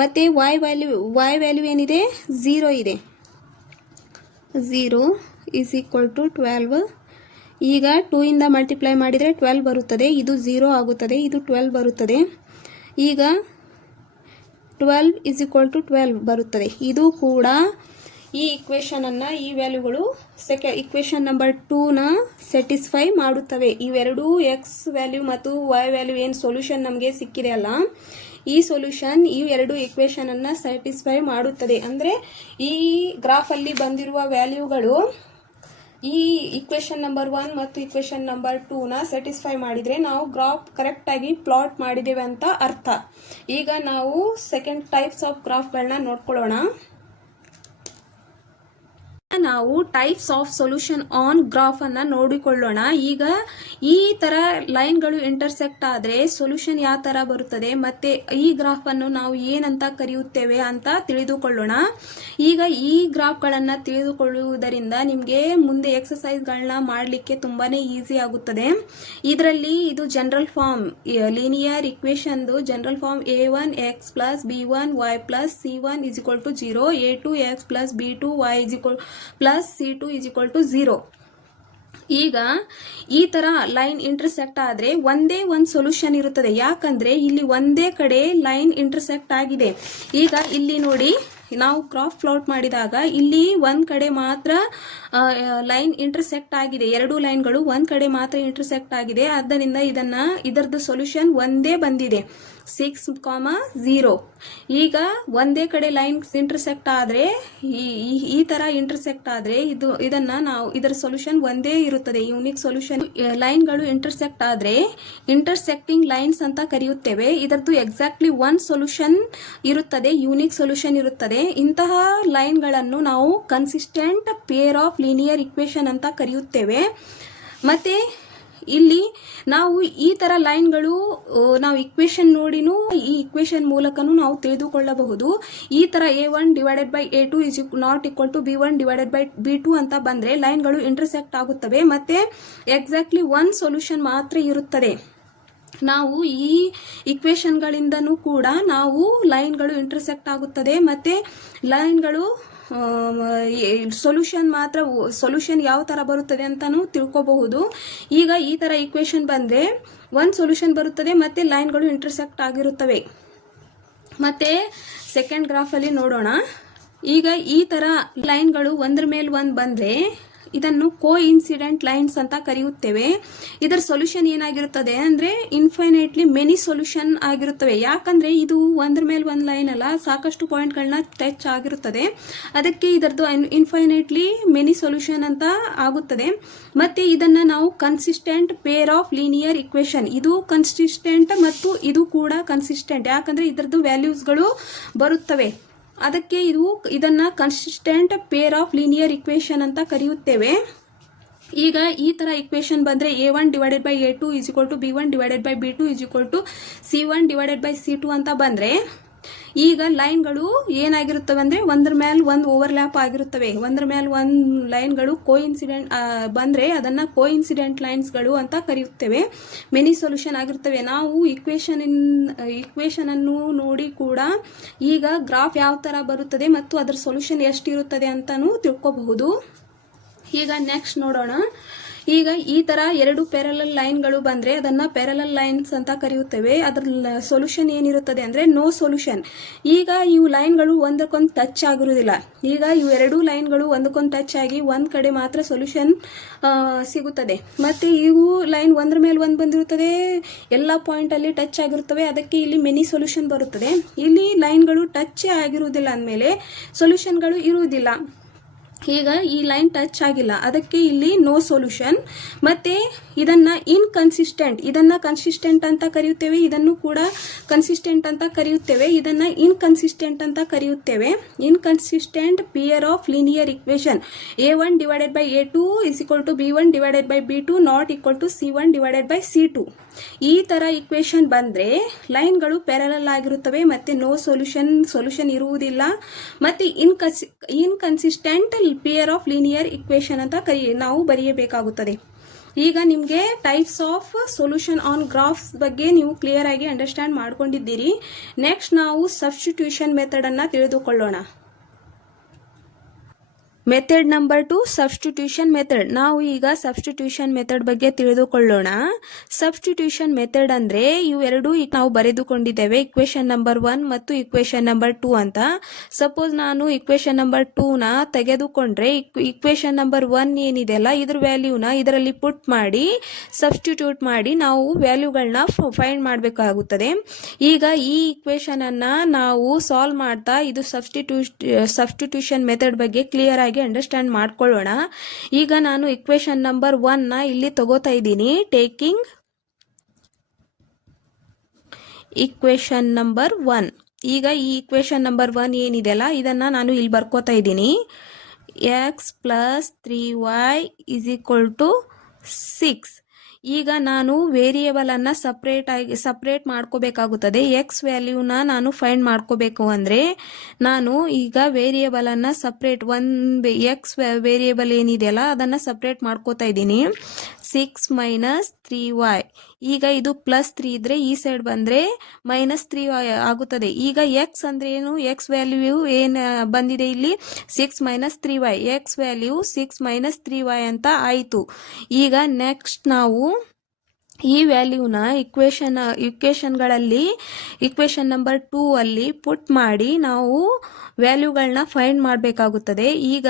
ಮತ್ತು y ವ್ಯಾಲ್ಯೂ ಏನಿದೆ 0 ಇದೆ. 0 ಇಸ್ ಈಕ್ವಲ್ ಟು 12. ಈಗ 2 ಇಂದ ಮಲ್ಟಿಪ್ಲೈ ಮಾಡಿದರೆ 12 ಬರುತ್ತದೆ. ಇದು 0 ಆಗುತ್ತದೆ, ಇದು 12 ಬರುತ್ತದೆ. ಈಗ 12 ಇಸ್ ಈಕ್ವಲ್ ಟು 12 ಬರುತ್ತದೆ. ಇದು ಕೂಡ ಈ ಇಕ್ವೇಶನ್ ಅನ್ನ ಈ ವ್ಯಾಲ್ಯೂಗಳು ಇಕ್ವೇಶನ್ ನಂಬರ್ 2 ನ ಸ್ಯಾಟಿಸ್ಫೈ ಮಾಡುತ್ತವೆ. ಇವೆರಡೂ ಎಕ್ಸ್ ವ್ಯಾಲ್ಯೂ ಮತ್ತು ವೈ ವ್ಯಾಲ್ಯೂ ಏನು ಸೊಲ್ಯೂಷನ್ ನಮಗೆ ಸಿಕ್ಕಿದೆ ಅಲ್ಲ, ಈ ಸೊಲ್ಯೂಷನ್ ಈ ಎರಡು ಇಕ್ವೇಶನ್ ಅನ್ನ ಸ್ಯಾಟಿಸ್ಫೈ ಮಾಡುತ್ತದೆ. ಅಂದ್ರೆ ಈ ಗ್ರಾಫ್ ಅಲ್ಲಿ ಬಂದಿರುವ ವ್ಯಾಲ್ಯೂಗಳು ಈ ಇಕ್ವೇಶನ್ ನಂಬರ್ 1 ಮತ್ತು ಇಕ್ವೇಶನ್ ನಂಬರ್ 2 ನ ಸ್ಯಾಟಿಸ್ಫೈ ಮಾಡಿದ್ರೆ ನಾವು ಗ್ರಾಫ್ ಕರೆಕ್ಟ್ ಆಗಿ ಪ್ಲಾಟ್ ಮಾಡಿದ್ದೇವೆ ಅಂತ ಅರ್ಥ. ಈಗ ನಾವು ಸೆಕೆಂಡ್ ಟೈಪ್ಸ್ ಆಫ್ ಗ್ರಾಫ್ಗಳನ್ನ ನೋಡ್ಕೊಳ್ಳೋಣ. ನಾವು types of solution on graph ಅನ್ನ ನೋಡಿಕೊಳ್ಳೋಣ. ಈಗ ಈ ತರ ಲೈನ್ಗಳು ಇಂಟರ್ಸೆಕ್ಟ್ ಆದ್ರೆ ಸೊಲ್ಯೂಷನ್ ಯಾವ ತರ ಬರುತ್ತದೆ, ಮತ್ತೆ ಈ ಗ್ರಾಫ್ ಅನ್ನು ನಾವು ಏನಂತ ಕರೆಯುತ್ತೇವೆ ಅಂತ ತಿಳಿದುಕೊಳ್ಳೋಣ. ಈಗ ಈ ಗ್ರಾಫ್ ಗಳನ್ನ ತಿಳಿದುಕೊಳ್ಳುವುದರಿಂದ ನಿಮ್ಗೆ ಮುಂದೆ ಎಕ್ಸರ್ಸೈಸ್ ಗಳನ್ನ ಮಾಡ್ಲಿಕ್ಕೆ ತುಂಬಾನೇ ಈಸಿ ಆಗುತ್ತದೆ. ಇದರಲ್ಲಿ ಇದು general form linear equation general form a1x plus b1y plus c1 is equal to 0, a2x plus b2y is equal plus c2 is equal to 0. ಈಗ ಈ ತರ ಲೈನ್ ಇಂಟರ್ಸೆಕ್ಟ್ ಆದ್ರೆ ಒಂದೇ ಒಂದು ಸೊಲ್ಯೂಷನ್ ಇರುತ್ತದೆ. ಯಾಕಂದ್ರೆ ಇಲ್ಲಿ ಒಂದೇ ಕಡೆ ಲೈನ್ ಇಂಟರ್ಸೆಕ್ಟ್ ಆಗಿದೆ. ಈಗ ಇಲ್ಲಿ ನೋಡಿ, ನಾವು ಗ್ರಾಫ್ ಪ್ಲಾಟ್ ಮಾಡಿದಾಗ ಇಲ್ಲಿ ಒಂದ್ ಕಡೆ ಮಾತ್ರ ಲೈನ್ ಇಂಟರ್ಸೆಕ್ಟ್ ಆಗಿದೆ. ಎರಡು ಲೈನ್ಗಳು ಒಂದ್ ಕಡೆ ಮಾತ್ರ ಇಂಟರ್ಸೆಕ್ಟ್ ಆಗಿದೆ. ಆದ್ದರಿಂದ ಇದರದ್ದು ಸೊಲ್ಯೂಷನ್ ಒಂದೇ ಬಂದಿದೆ 6, 0. ಈಗ ಒಂದೇ ಕಡೆ ಲೈನ್ ಇಂಟರ್ಸೆಕ್ಟ್ ಆದ್ರೆ ಈ ತರ ಇಂಟರ್ಸೆಕ್ಟ್ ಆದ್ರೆ ಇದರ ಸೊಲ್ಯೂಷನ್ ಒಂದೇ ಇರುತ್ತದೆ, ಯೂನಿಕ್ ಸೊಲ್ಯೂಷನ್. ಲೈನ್ಗಳು ಇಂಟರ್ಸೆಕ್ಟ್ ಆದ್ರೆ ಇಂಟರ್ಸೆಕ್ಟಿಂಗ್ ಲೈನ್ಸ್ ಅಂತ ಕರೆಯುತ್ತೇವೆ. ಇದರದ್ದು ಎಕ್ಸಾಕ್ಟ್ಲಿ ಒನ್ ಸೊಲ್ಯೂಷನ್ ಇರುತ್ತದೆ, ಯೂನಿಕ್ ಸೊಲ್ಯೂಷನ್ ಇರುತ್ತದೆ. ಇಂತಹ ಲೈನ್ಗಳನ್ನು ನಾವು consistent pair of linear equation ಅಂತ ಕರೆಯುತ್ತೇವೆ. ಮತ್ತೆ ಇಲ್ಲಿ ನಾವು ಈ ತರ ಲೈನ್ಗಳು ನಾವು ಇಕ್ವೇಶನ್ ನೋಡಿನೂ ಈ ಇಕ್ವೇಶನ್ ಮೂಲಕನೂ ನಾವು ತಿಳಿದುಕೊಳ್ಳಬಹುದು. ಈ ತರ a1 divided by a2 is not equal to b1 divided by b2 ಅಂತ ಬಂದ್ರೆ ಲೈನ್ಗಳು ಇಂಟರ್ಸೆಕ್ಟ್ ಆಗುತ್ತವೆ. ಮತ್ತೆ ಎಕ್ಸಾಕ್ಟ್ಲಿ ಒನ್ ಸೊಲ್ಯೂಷನ್ ಮಾತ್ರ ಇರುತ್ತದೆ. ನಾವು ಈ ಇಕ್ವೇಶನ್ಗಳಿಂದನೂ ಕೂಡ ನಾವು ಲೈನ್ಗಳು ಇಂಟರ್ಸೆಕ್ಟ್ ಆಗುತ್ತದೆ. ಮತ್ತೆ ಲೈನ್ಗಳು ಸೊಲ್ಯೂಷನ್ ಯಾವ ತರ ಬರುತ್ತದೆ ಅಂತಾನು ತಿಳ್ಕೋಬಹುದು. ಈಗ ಈ ತರ ಇಕ್ವೇಶನ್ ಬಂದ್ರೆ ಒಂದ್ ಸೊಲ್ಯೂಷನ್ ಬರುತ್ತದೆ, ಮತ್ತೆ ಲೈನ್ಗಳು ಇಂಟರ್ಸೆಕ್ಟ್ ಆಗಿರುತ್ತವೆ. ಮತ್ತೆ ಸೆಕೆಂಡ್ ಗ್ರಾಫ್ ಅಲ್ಲಿ ನೋಡೋಣ. ಈಗ ಈ ತರ ಲೈನ್ಗಳು ಒಂದ್ರ ಮೇಲೆ ಒಂದ್ ಬಂದ್ರೆ ಇದನ್ನು ಕೋ ಇನ್ಸಿಡೆಂಟ್ ಲೈನ್ಸ್ ಅಂತ ಕರೆಯುತ್ತೇವೆ. ಇದರ ಸೊಲ್ಯೂಷನ್ ಏನಾಗಿರುತ್ತದೆ ಅಂದ್ರೆ ಇನ್ಫೈನೈಟ್ಲಿ ಮೆನಿ ಸೊಲ್ಯೂಷನ್ ಆಗಿರುತ್ತವೆ. ಯಾಕಂದ್ರೆ ಇದು ಒಂದ್ರ ಮೇಲೆ ಒಂದು ಲೈನ್ ಅಲ್ಲ, ಸಾಕಷ್ಟು ಪಾಯಿಂಟ್ಗಳನ್ನ ಟಚ್ ಆಗಿರುತ್ತದೆ. ಅದಕ್ಕೆ ಇದರದ್ದು ಇನ್ಫೈನೈಟ್ಲಿ ಮೆನಿ ಸೊಲ್ಯೂಷನ್ ಅಂತ ಆಗುತ್ತದೆ. ಮತ್ತೆ ಇದನ್ನ ನಾವು consistent pair of linear equation, ಇದು ಕನ್ಸಿಸ್ಟೆಂಟ್ ಮತ್ತು ಇದು ಕೂಡ ಕನ್ಸಿಸ್ಟೆಂಟ್, ಯಾಕಂದ್ರೆ ಇದರದ್ದು ವ್ಯಾಲ್ಯೂಸ್ಗಳು ಬರುತ್ತವೆ. ಅದಕ್ಕೆ ಇದನ್ನ consistent pair of linear equation ಅಂತ ಕರೆಯುತ್ತೇವೆ. ಈಗ ಈ ತರ ಇಕ್ವೇಶನ್ ಬಂದ್ರೆ a1 divided by a2 is equal to b1 divided by b2 is equal to c1 divided by c2 ಅಂತ ಬಂದ್ರೆ ಈಗ ಲೈನ್ಗಳು ಏನಾಗಿರುತ್ತವೆ ಅಂದ್ರೆ ಒಂದ್ರ ಮೇಲೆ ಒಂದು ಓವರ್ಲ್ಯಾಪ್ ಆಗಿರುತ್ತವೆ. ಒಂದ್ರ ಮೇಲೆ ಒಂದು ಲೈನ್ಗಳು ಕೋಇನ್ಸಿಡೆಂಟ್ ಬಂದ್ರೆ ಅದನ್ನ ಕೋಇನ್ಸಿಡೆಂಟ್ ಲೈನ್ಸ್ಗಳು ಅಂತ ಕರೆಯುತ್ತೇವೆ. ಮೆನಿ ಸೊಲ್ಯೂಷನ್ ಆಗಿರುತ್ತವೆ. ನಾವು ಇಕ್ವೇಶನ್ ಅನ್ನು ನೋಡಿ ಕೂಡ ಈಗ ಗ್ರಾಫ್ ಯಾವ ತರ ಬರುತ್ತದೆ ಮತ್ತು ಅದರ ಸೊಲ್ಯೂಷನ್ ಎಷ್ಟಿರುತ್ತದೆ ಅಂತಾನೂ ತಿಳ್ಕೋಬಹುದು. ಈಗ ನೆಕ್ಸ್ಟ್ ನೋಡೋಣ. ಈಗ ಈ ತರ ಎರಡು ಪ್ಯಾರಲಲ್ ಲೈನ್ಗಳು ಬಂದ್ರೆ ಅದನ್ನ ಪ್ಯಾರಲಲ್ ಲೈನ್ಸ್ ಅಂತ ಕರೆಯುತ್ತೇವೆ. ಅದರ ಸೊಲ್ಯೂಷನ್ ಏನಿರುತ್ತದೆ ಅಂದ್ರೆ ನೋ ಸೊಲ್ಯೂಷನ್. ಈಗ ಇವು ಲೈನ್ಗಳು ಒಂದಕ್ಕೊಂದು ಟಚ್ ಆಗಿರುವುದಿಲ್ಲ. ಈಗ ಇವು ಎರಡು ಲೈನ್ಗಳು ಒಂದಕ್ಕೊಂದು ಟಚ್ ಆಗಿ ಒಂದ್ ಕಡೆ ಮಾತ್ರ ಸೊಲ್ಯೂಷನ್ ಸಿಗುತ್ತದೆ. ಮತ್ತೆ ಇವು ಲೈನ್ ಒಂದ್ರ ಮೇಲೆ ಒಂದು ಬಂದಿರುತ್ತದೆ, ಎಲ್ಲಾ ಪಾಯಿಂಟ್ ಅಲ್ಲಿ ಟಚ್ ಆಗಿರುತ್ತವೆ. ಅದಕ್ಕೆ ಇಲ್ಲಿ ಮೆನಿ ಸೊಲ್ಯೂಷನ್ ಬರುತ್ತದೆ. ಇಲ್ಲಿ ಲೈನ್ಗಳು ಟಚ್ ಆಗಿರುವುದಿಲ್ಲ ಅಂದಮೇಲೆ ಸೊಲ್ಯೂಷನ್ಗಳು ಇರುವುದಿಲ್ಲ. ಈಗ ಈ ಲೈನ್ ಟಚ್ ಆಗಿಲ್ಲ, ಅದಕ್ಕೆ ಇಲ್ಲಿ ನೋ ಸೊಲ್ಯೂಷನ್. ಮತ್ತೆ ಇದನ್ನ ಕನ್ಸಿಸ್ಟೆಂಟ್ ಅಂತ ಕರೆಯುತ್ತೇವೆ. ಇದನ್ನು ಕೂಡ ಕನ್ಸಿಸ್ಟೆಂಟ್ ಅಂತ ಕರೆಯುತ್ತೇವೆ. ಇದನ್ನ ಇನ್ಕನ್ಸಿಸ್ಟೆಂಟ್ ಅಂತ ಕರೆಯುತ್ತೇವೆ. Inconsistent pair of linear equation a1 divided by a2 is equal to b1 divided by b2 not equal to c1 divided by c2. ಈ ತರ ಇಕ್ವೇಶನ್ ಬಂದ್ರೆ ಲೈನ್ಗಳು ಪ್ಯಾರಲಲ್ ಆಗಿರುತ್ತವೆ ಮತ್ತೆ ನೋ ಸೊಲ್ಯೂಷನ್ ಇರುವುದಿಲ್ಲ. ಮತ್ತೆ inconsistent pair of linear equation ಅಂತ ನಾವು ಬರೆಯಬೇಕಾಗುತ್ತದೆ. ಈಗ ನಿಮಗೆ types of solution on graphs ಬಗ್ಗೆ ನೀವು ಕ್ಲಿಯರ್ ಆಗಿ ಅಂಡರ್ಸ್ಟ್ಯಾಂಡ್ ಮಾಡ್ಕೊಂಡಿದ್ದೀರಿ. ನೆಕ್ಸ್ಟ್ ನಾವು ಸಬ್ಸ್ಟಿಟ್ಯೂಷನ್ ಮೆಥಡ್ ಅನ್ನ ತಿಳಿದುಕೊಳ್ಳೋಣ. Method number 2 substitution method. ನಾವು ಈಗ ಸಬ್ಸ್ಟಿಟ್ಯೂಷನ್ ಮೆಥಡ್ ಬಗ್ಗೆ ತಿಳಿದುಕೊಳ್ಳೋಣ. ಸಬ್ಸ್ಟಿಟ್ಯೂಷನ್ ಮೆಥಡ್ ಅಂದ್ರೆ ಇವು ಎರಡು ನಾವು ಬರೆದುಕೊಂಡಿದ್ದೇವೆ, ಇಕ್ವೇಶನ್ ನಂಬರ್ 1 ಮತ್ತು ಇಕ್ವೇಶನ್ ನಂಬರ್ 2 ಅಂತ. ಸಪೋಸ್ ನಾನು ಇಕ್ವೇಶನ್ ನಂಬರ್ 2 ನ ತೆಗೆದುಕೊಂಡ್ರೆ ಇಕ್ವೇಶನ್ ನಂಬರ್ 1 ಏನಿದೆಯಲ್ಲ ಇದ್ರ ವ್ಯಾಲ್ಯೂನ ಇದರಲ್ಲಿ ಪುಟ್ ಮಾಡಿ ಸಬ್ಸ್ಟಿಟ್ಯೂಟ್ ಮಾಡಿ ನಾವು ವ್ಯಾಲ್ಯೂಗಳನ್ನ ಫೈಂಡ್ ಮಾಡಬೇಕಾಗುತ್ತದೆ. ಈಗ ಈ ಇಕ್ವೇಶನ್ ಅನ್ನ ನಾವು ಸಾಲ್ವ್ ಮಾಡ್ತಾ ಇದು ಸಬ್ಸ್ಟಿಟ್ಯೂಷನ್ ಮೆಥಡ್ ಬಗ್ಗೆ ಕ್ಲಿಯರ್ ಆಗಿ ಅಂಡರ್ಸ್ಟ್ಯಾಂಡ್ ಮಾಡ್ಕೊಳ್ಳೋಣ. ಈಗ ನಾನು ಇಕ್ವೇಶನ್ ನಂಬರ್ 1 ನ ಇಲ್ಲಿ ತಗೋತಾ ಇದ್ದೀನಿ. Taking equation number 1. ಈಗ ಈ ಇಕ್ವೇಶನ್ ನಂಬರ್ 1 ಏನಿದೆಯಲ್ಲ ಇದನ್ನ ನಾನು ಇಲ್ಲಿ ಬರ್ಕೋತಾ ಇದ್ದೀನಿ. x plus 3y is equal to 6. ಈಗ ನಾನು ವೇರಿಯೇಬಲ್ ಅನ್ನ ಸಪರೇಟ್ ಮಾಡ್ಕೋಬೇಕಾಗುತ್ತದೆ. ಎಕ್ಸ್ ವ್ಯಾಲ್ಯೂನ ನಾನು ಫೈಂಡ್ ಮಾಡ್ಕೋಬೇಕು ಅಂದ್ರೆ ನಾನು ಈಗ ವೇರಿಯೇಬಲ್ ಅನ್ನ ಸಪರೇಟ್ ಎಕ್ಸ್ ವೇರಿಯೇಬಲ್ ಏನಿದೆಯಲ್ಲ ಅದನ್ನ ಸಪರೇಟ್ ಮಾಡ್ಕೋತಾ ಇದ್ದೀನಿ. 6 ಮೈನಸ್ 3y. ಈಗ ಇದು ಪ್ಲಸ್ 3 ಇದ್ರೆ ಈ ಸೈಡ್ ಬಂದ್ರೆ ಮೈನಸ್ 3y ಆಗುತ್ತದೆ. ಈಗ ಎಕ್ಸ್ ಅಂದ್ರೆ ಏನು, ಎಕ್ಸ್ ವ್ಯಾಲ್ಯೂ ಏನ್ ಬಂದಿದೆ ಇಲ್ಲಿ 6 minus 3y. X value 6 minus 3y ಅಂತ ಆಯಿತು. ಈಗ ನೆಕ್ಸ್ಟ್ ನಾವು ಈ ವ್ಯಾಲ್ಯೂನ ಇಕ್ವೇಶನ್ಗಳಲ್ಲಿ ಇಕ್ವೇಶನ್ ನಂಬರ್ 2 ಅಲ್ಲಿ ಪುಟ್ ಮಾಡಿ ನಾವು ವ್ಯಾಲ್ಯೂಗಳನ್ನ ಫೈಂಡ್ ಮಾಡಬೇಕಾಗುತ್ತದೆ. ಈಗ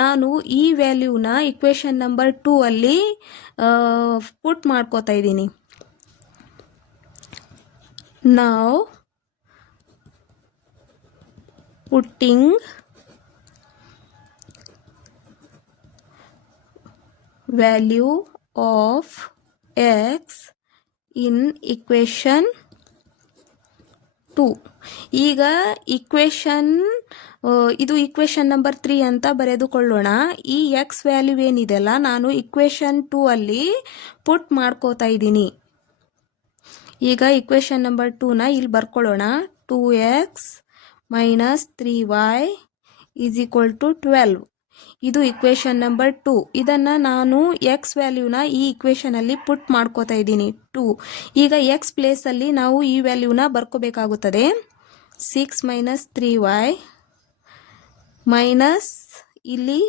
ನಾನು ಈ ವ್ಯಾಲ್ಯೂನ ಇಕ್ವೇಶನ್ ನಂಬರ್ 2 ಅಲ್ಲಿ ಪುಟ್ ಮಾಡ್ಕೋತಾ ಇದ್ದೀನಿ. ನಾವು putting value of x in equation 2. ಈಗ ಇದು ಇಕ್ವೇಶನ್ ನಂಬರ್ 3 ಅಂತ ಬರೆದುಕೊಳ್ಳೋಣ. ಈ ಎಕ್ಸ್ ವ್ಯಾಲ್ಯೂ ಏನಿದೆಲ್ಲ ನಾನು ಇಕ್ವೇಶನ್ 2 ಅಲ್ಲಿ ಪುಟ್ ಮಾಡ್ಕೋತಾ ಇದ್ದೀನಿ. ಈಗ ಇಕ್ವೇಶನ್ ನಂಬರ್ 2 ನ ಇಲ್ಲಿ ಬರ್ಕೊಳ್ಳೋಣ. 2x minus 3y is equal to 12. ಇದು ಇಕ್ವೇಶನ್ ನಂಬರ್ 2. ಇದನ್ನ ನಾನು ಎಕ್ಸ್ ವ್ಯಾಲ್ಯೂನ ಈ ಇಕ್ವೇಶನ್ ಅಲ್ಲಿ ಪುಟ್ ಮಾಡ್ಕೋತಾ ಇದ್ದೀನಿ 2. ಈಗ ಎಕ್ಸ್ ಪ್ಲೇಸ್ ಅಲ್ಲಿ ನಾವು ಈ ವ್ಯಾಲ್ಯೂನ ಬರ್ಕೋಬೇಕಾಗುತ್ತದೆ. 6 ಮೈನಸ್ 3y ಮೈನಸ್ ಇಲ್ಲಿ